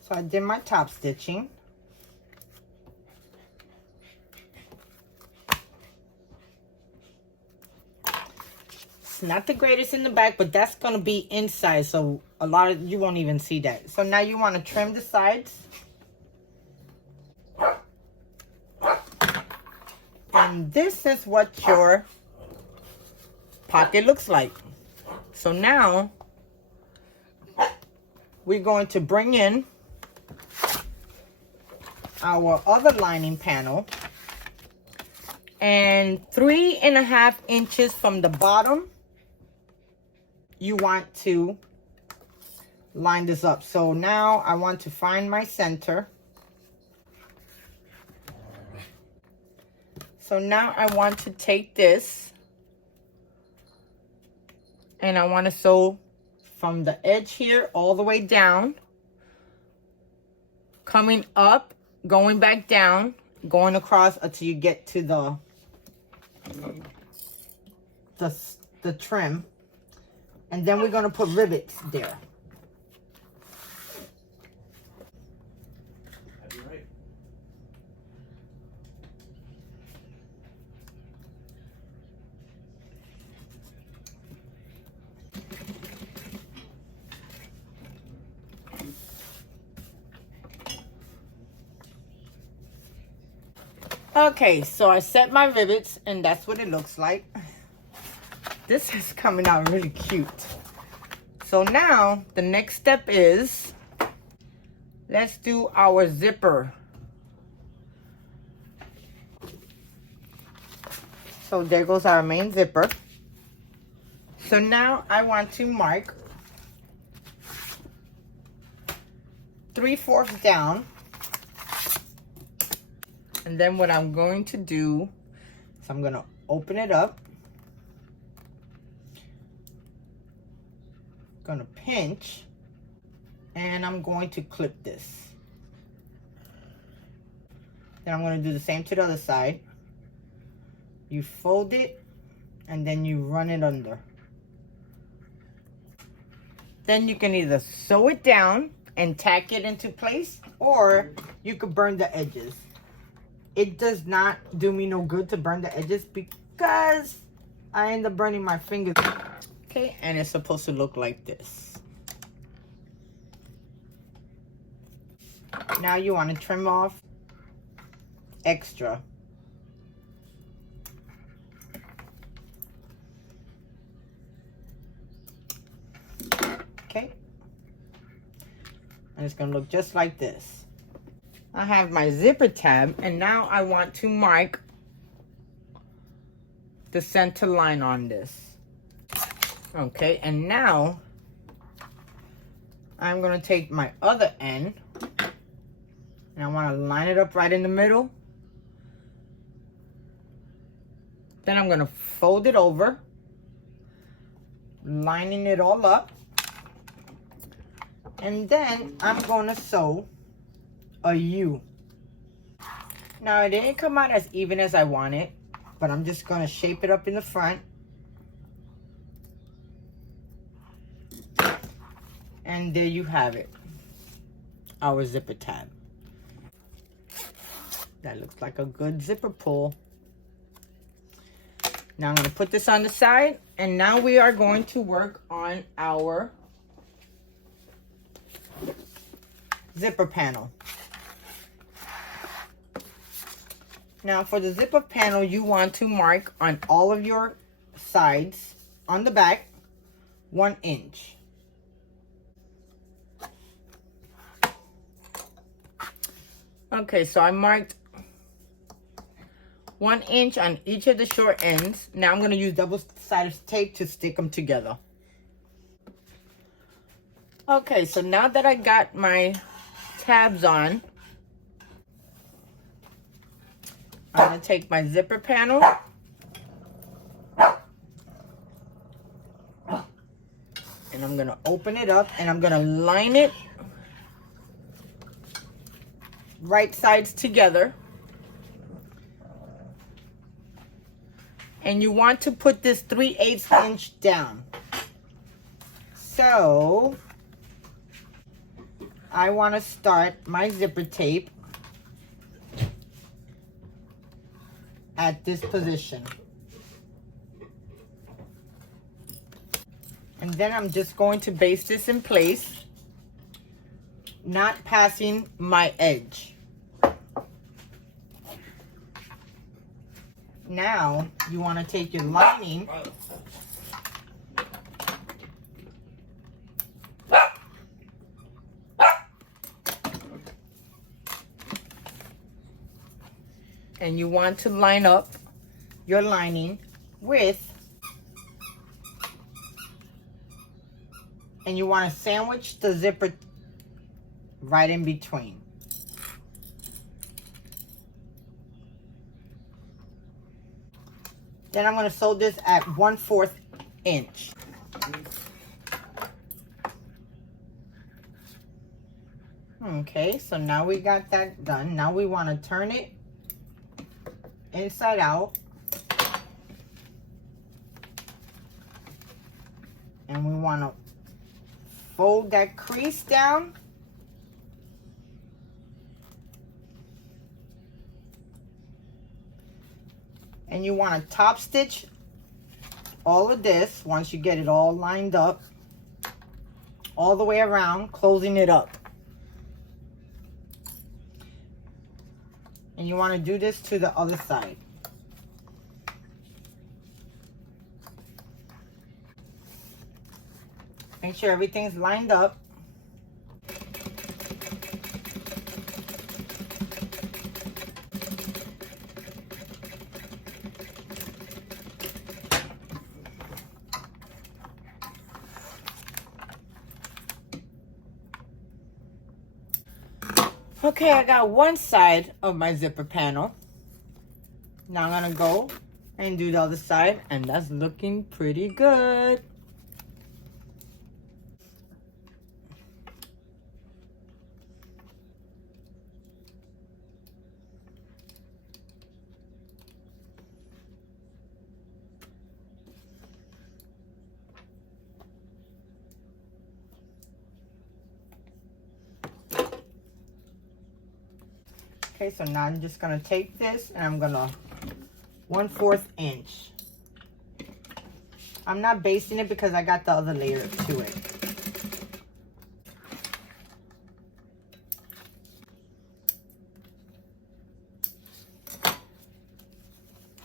So I did my top stitching. It's not the greatest in the back, but that's going to be inside, so a lot of you won't even see that. So now you want to trim the sides. And this is what your pocket looks like. So now we're going to bring in our other lining panel, And 3.5 inches from the bottom, you want to line this up. So now I want to find my center. So now I want to take this and I want to sew from the edge here all the way down, coming up, going back down, going across until you get to the trim. And then we're going to put rivets there. Okay, so I set my rivets and that's what it looks like. This is coming out really cute. So now the next step is, let's do our zipper. So there goes our main zipper. So now I want to mark 3/4 down. And then what I'm going to do is I'm going to open it up. Going to pinch. And I'm going to clip this. Then I'm going to do the same to the other side. You fold it and then you run it under. Then you can either sew it down and tack it into place, or you could burn the edges. It does not do me no good to burn the edges because I end up burning my fingers. Okay, and it's supposed to look like this. Now you want to trim off extra. Okay. And it's going to look just like this. I have my zipper tab, and now I want to mark the center line on this. Okay, and now I'm going to take my other end and I want to line it up right in the middle. Then I'm going to fold it over, lining it all up. And then I'm going to sew a U. Now it didn't come out as even as I wanted, but I'm just going to shape it up in the front. And there you have it. Our zipper tab. That looks like a good zipper pull. Now I'm going to put this on the side, and now we are going to work on our zipper panel. Now for the zipper panel, you want to mark on all of your sides on the back 1 inch. Okay, so I marked 1 inch on each of the short ends. Now I'm going to use double-sided tape to stick them together. Okay, so now that I got my tabs on, I'm going to take my zipper panel and I'm going to open it up and I'm going to line it right sides together. And you want to put this 3/8 inch down. So I want to start my zipper tape at this position. And then I'm just going to baste this in place, not passing my edge. Now you want to take your lining and you want to line up your lining with, and you want to sandwich the zipper right in between. Then I'm going to sew this at 1/4 inch. Okay, so now we got that done. Now we want to turn it inside out. And we want to fold that crease down. And you want to top stitch all of this once you get it all lined up, all the way around, closing it up. And you want to do this to the other side. Make sure everything's lined up. Okay, I got one side of my zipper panel. Now I'm gonna go and do the other side, and that's looking pretty good. Okay, so now I'm just gonna take this and I'm gonna 1/4 inch. I'm not basting it because I got the other layer to it.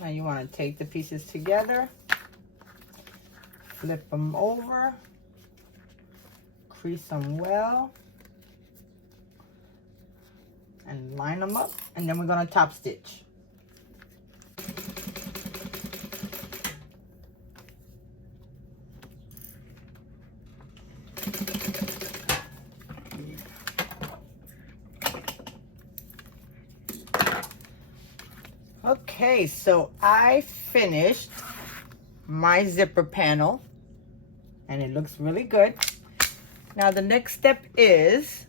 Now you want to take the pieces together, flip them over, crease them well, and line them up, and then we're going to top stitch. Okay, so I finished my zipper panel and it looks really good. Now the next step is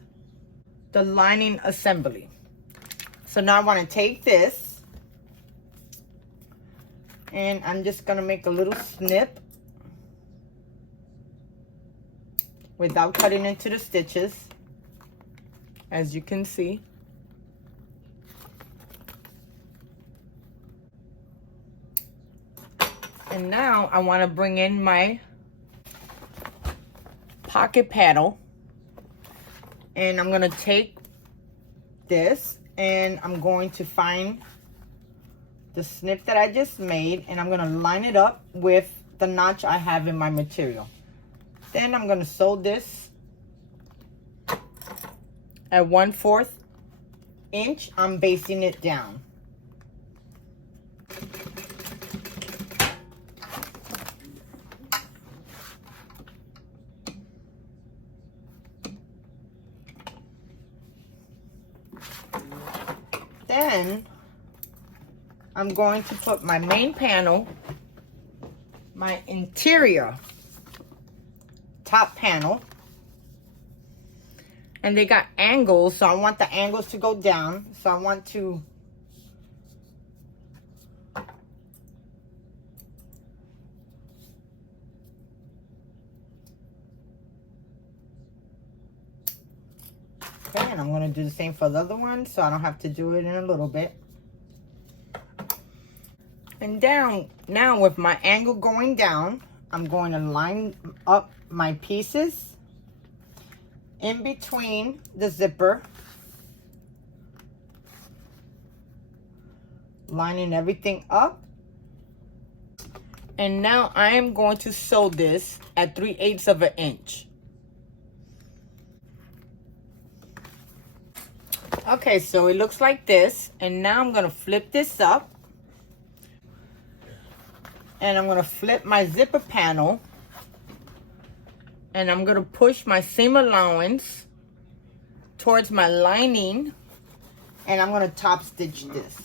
the lining assembly. So now I want to take this and I'm just going to make a little snip without cutting into the stitches, as you can see. And now I want to bring in my pocket panel, and I'm going to take this and I'm going to find the snip that I just made, and I'm going to line it up with the notch I have in my material. Then I'm going to sew this at 1/4 inch. I'm basting it down. Then I'm going to put my main panel, my interior top panel, and they got angles, so I want the angles to go down. So I want to and I'm going to do the same for the other one, so I don't have to do it in a little bit. And down, now with my angle going down, I'm going to line up my pieces in between the zipper, lining everything up. And now I am going to sew this at 3/8 of an inch. Okay, so it looks like this, and now I'm going to flip this up. And I'm gonna flip my zipper panel, and I'm gonna push my seam allowance towards my lining, and I'm gonna top stitch this.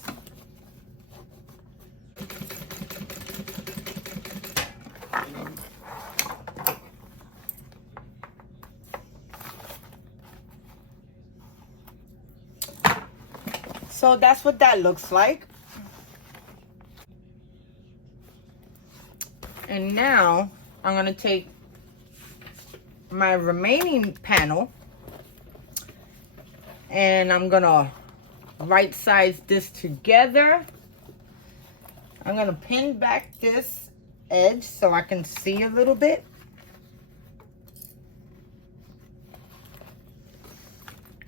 So that's what that looks like. And now I'm gonna take my remaining panel and I'm gonna right size this together. I'm gonna pin back this edge so I can see a little bit.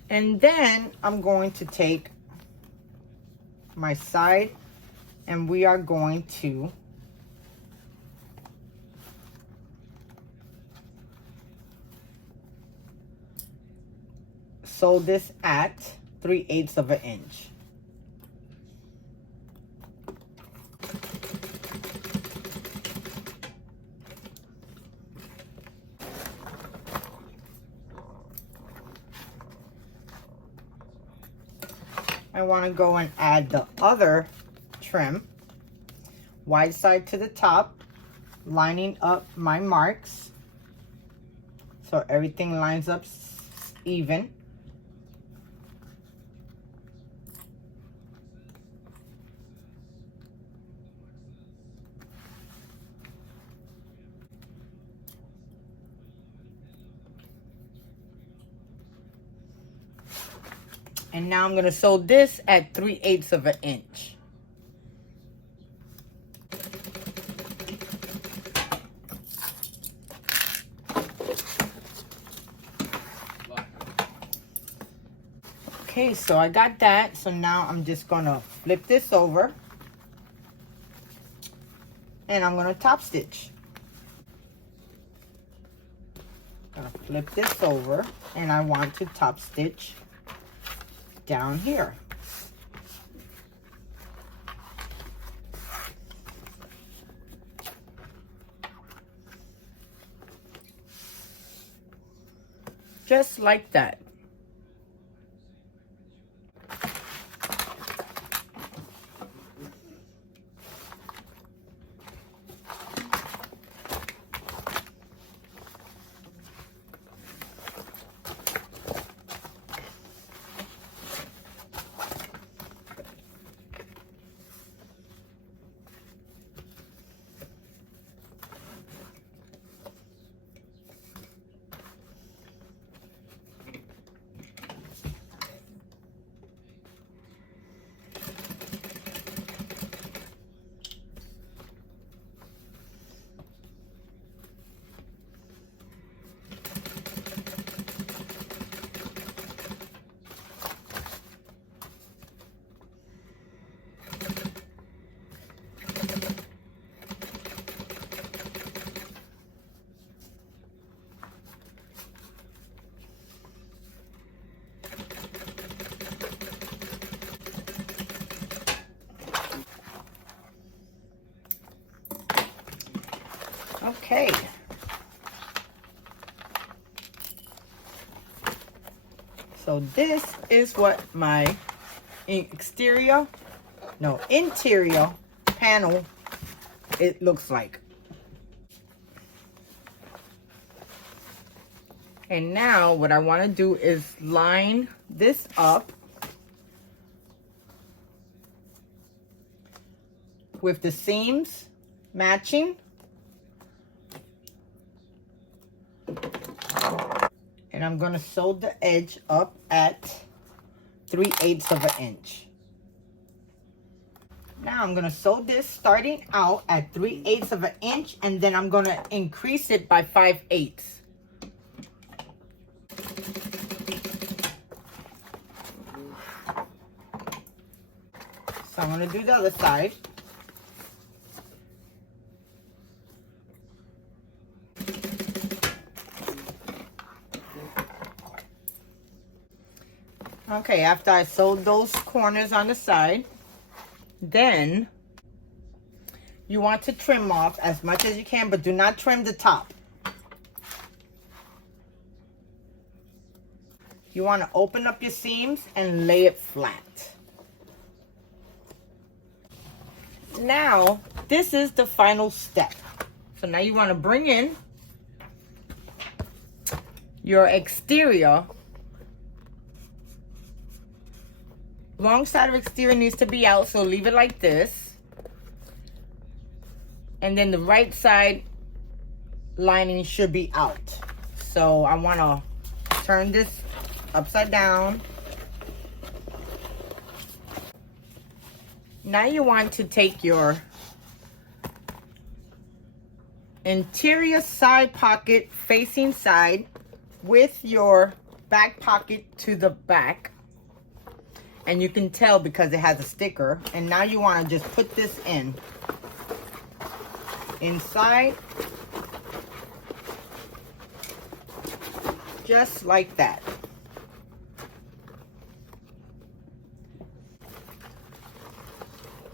And then I'm going to take my side and we are going to sew this at 3/8 of an inch. I want to go and add the other trim, wide side to the top, lining up my marks so everything lines up even. And now I'm going to sew this at 3/8 of an inch. Okay, so I got that. So now I'm just going to flip this over. And I'm going to top stitch. I'm going to flip this over. And I want to top stitch down here. Just like that. Okay. So this is what my interior panel it looks like. And now what I want to do is line this up with the seams matching. And I'm going to sew the edge up at 3/8 of an inch. Now I'm going to sew this starting out at 3/8 of an inch, and then I'm going to increase it by 5/8. So I'm going to do the other side. Okay, after I sewed those corners on the side, then you want to trim off as much as you can, but do not trim the top. You want to open up your seams and lay it flat. Now, this is the final step. So now you want to bring in your exterior. Long side of exterior needs to be out, so leave it like this. And then the right side lining should be out. So I want to turn this upside down. Now you want to take your interior side pocket facing side with your back pocket to the back. And you can tell because it has a sticker. And now you want to just put this in. Inside. Just like that.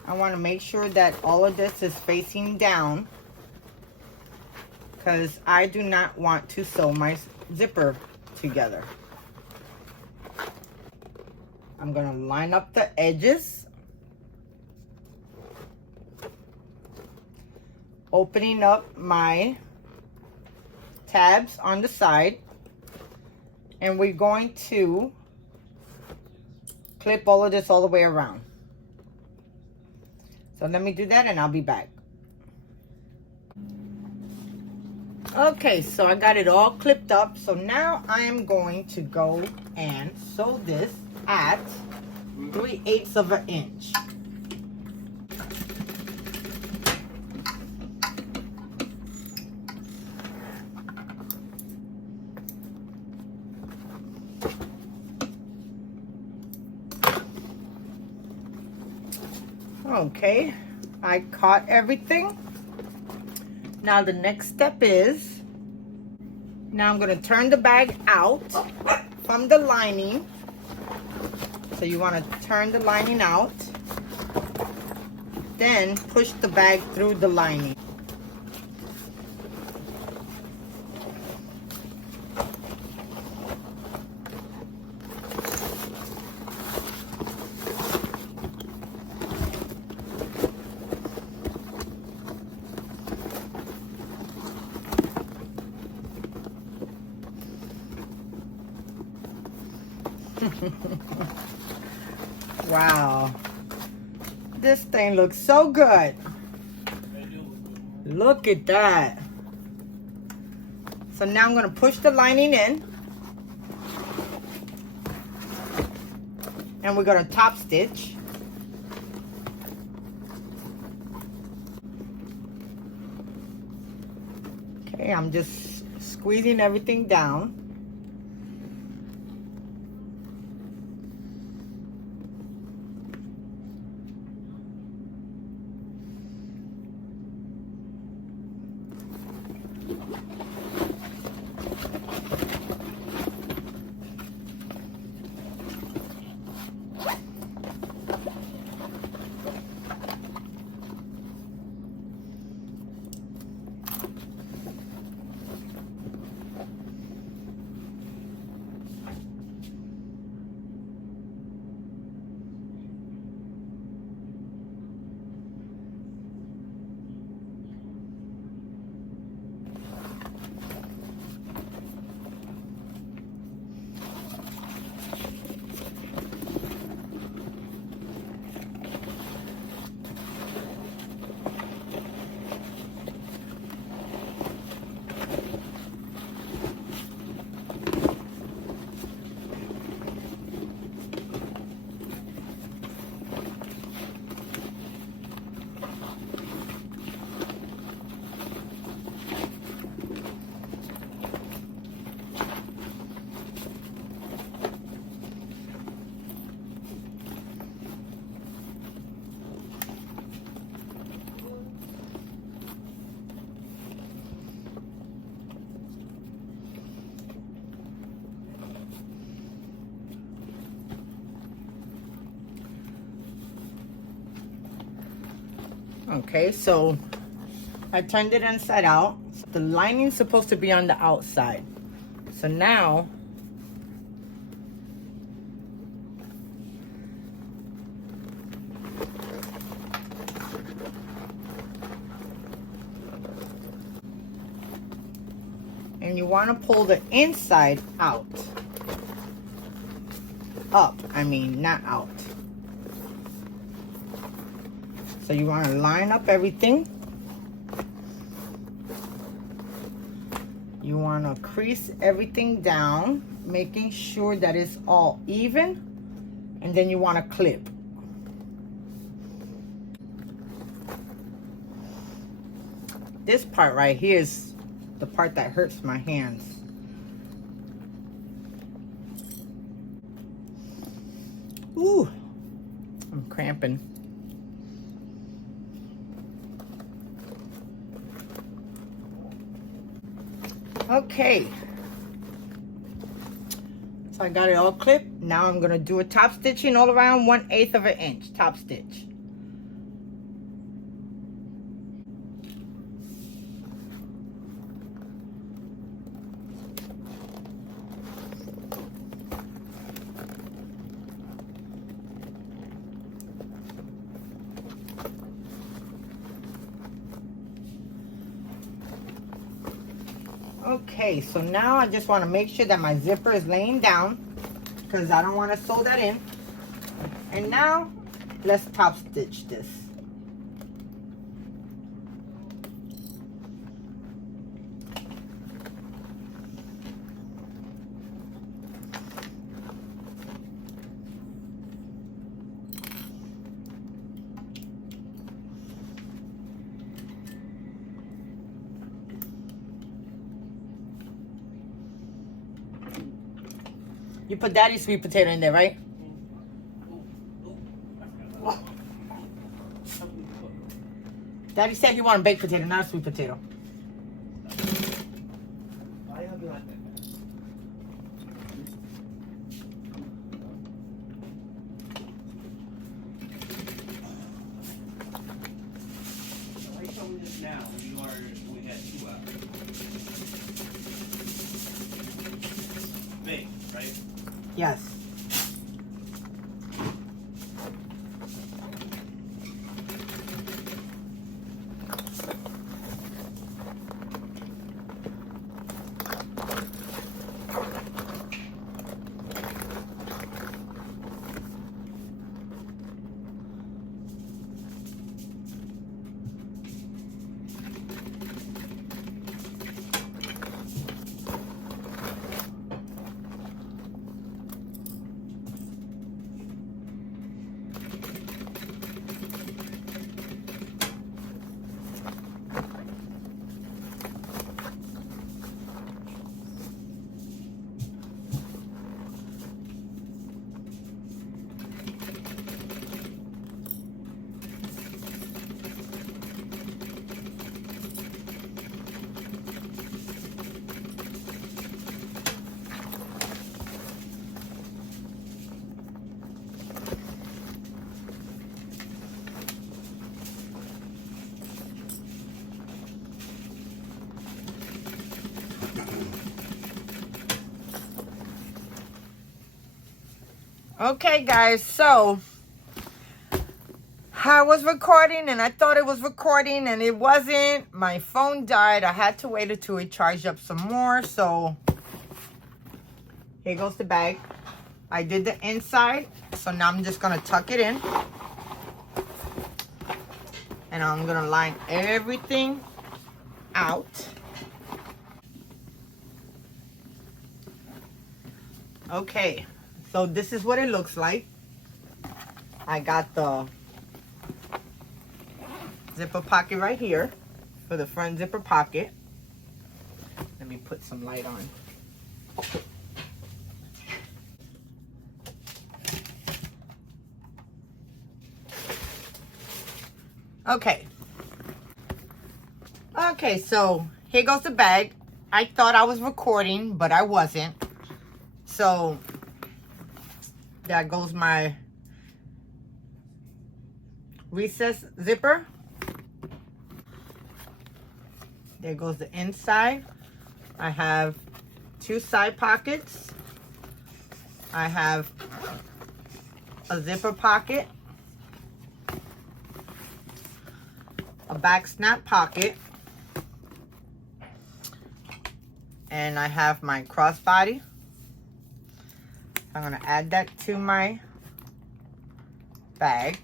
I want to make sure that all of this is facing down, because I do not want to sew my zipper together. I'm going to line up the edges, opening up my tabs on the side, and we're going to clip all of this all the way around. So let me do that and I'll be back. Okay, so I got it all clipped up. So now I am going to go and sew this at 3/8 of an inch. Okay, I caught everything. Now the next step is, now I'm going to turn the bag out from the lining. So you want to turn the lining out, then push the bag through the lining. Wow, this thing looks so good. Look at that. So now I'm going to push the lining in, and we're going to top stitch. Okay, I'm just squeezing everything down. Okay, so I turned it inside out. The lining's supposed to be on the outside. So now and you want to pull the inside out. Up, I mean, not out. So you want to line up everything. You want to crease everything down, making sure that it's all even. And then you want to clip. This part right here is the part that hurts my hands. Ooh, I'm cramping. Okay. So I got it all clipped. Now I'm gonna do a top stitching all around 1/8 of an inch top stitch. Okay, so now I just want to make sure that my zipper is laying down because I don't want to sew that in. And now let's top stitch this. You put Daddy's sweet potato in there, right? Daddy said he wanted baked potato, not a sweet potato. Why you be like that? Why you told me this now when you ordered we had 2 hours? Big, right? Yes. Okay, guys, so I was recording and I thought it was recording and it wasn't. My phone died. I had to wait until it charged up some more. So here goes the bag. I did the inside. So now I'm just going to tuck it in. And I'm going to line everything out. Okay. So this is what it looks like. I got the zipper pocket right here for the front zipper pocket. Let me put some light on. Okay. Okay, so here goes the bag. I thought I was recording, but I wasn't. So there goes my recess zipper. There goes the inside. I have 2 side pockets. I have a zipper pocket, a back snap pocket, and I have my crossbody. I'm going to add that to my bag.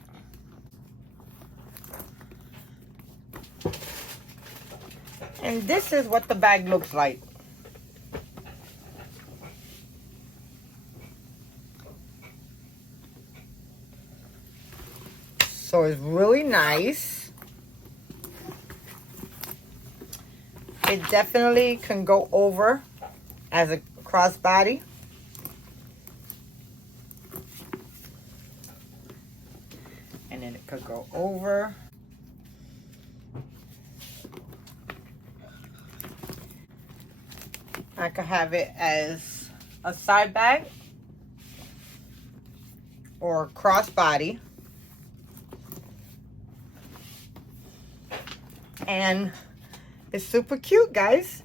And this is what the bag looks like. So it's really nice. It definitely can go over as a crossbody. And then it could go over. I could have it as a side bag or crossbody. And it's super cute, guys.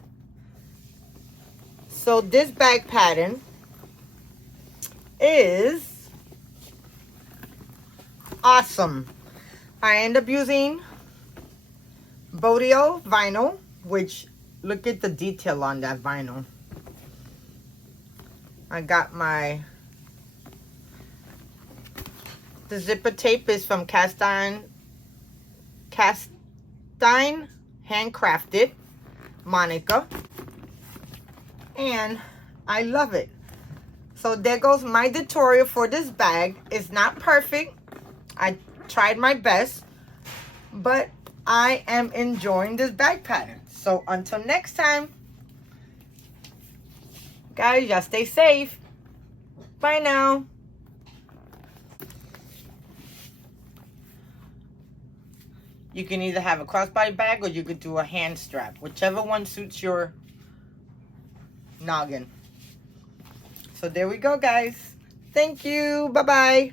So this bag pattern is awesome. I end up using Bodio vinyl, which look at the detail on that vinyl. I got the zipper tape is from cast iron handcrafted Monica, and I love it. So there goes my tutorial for this bag. It's not perfect. I tried my best, but I am enjoying this bag pattern. So until next time, guys, y'all stay safe. Bye now. You can either have a crossbody bag or you could do a hand strap. Whichever one suits your noggin. So there we go, guys. Thank you. Bye-bye.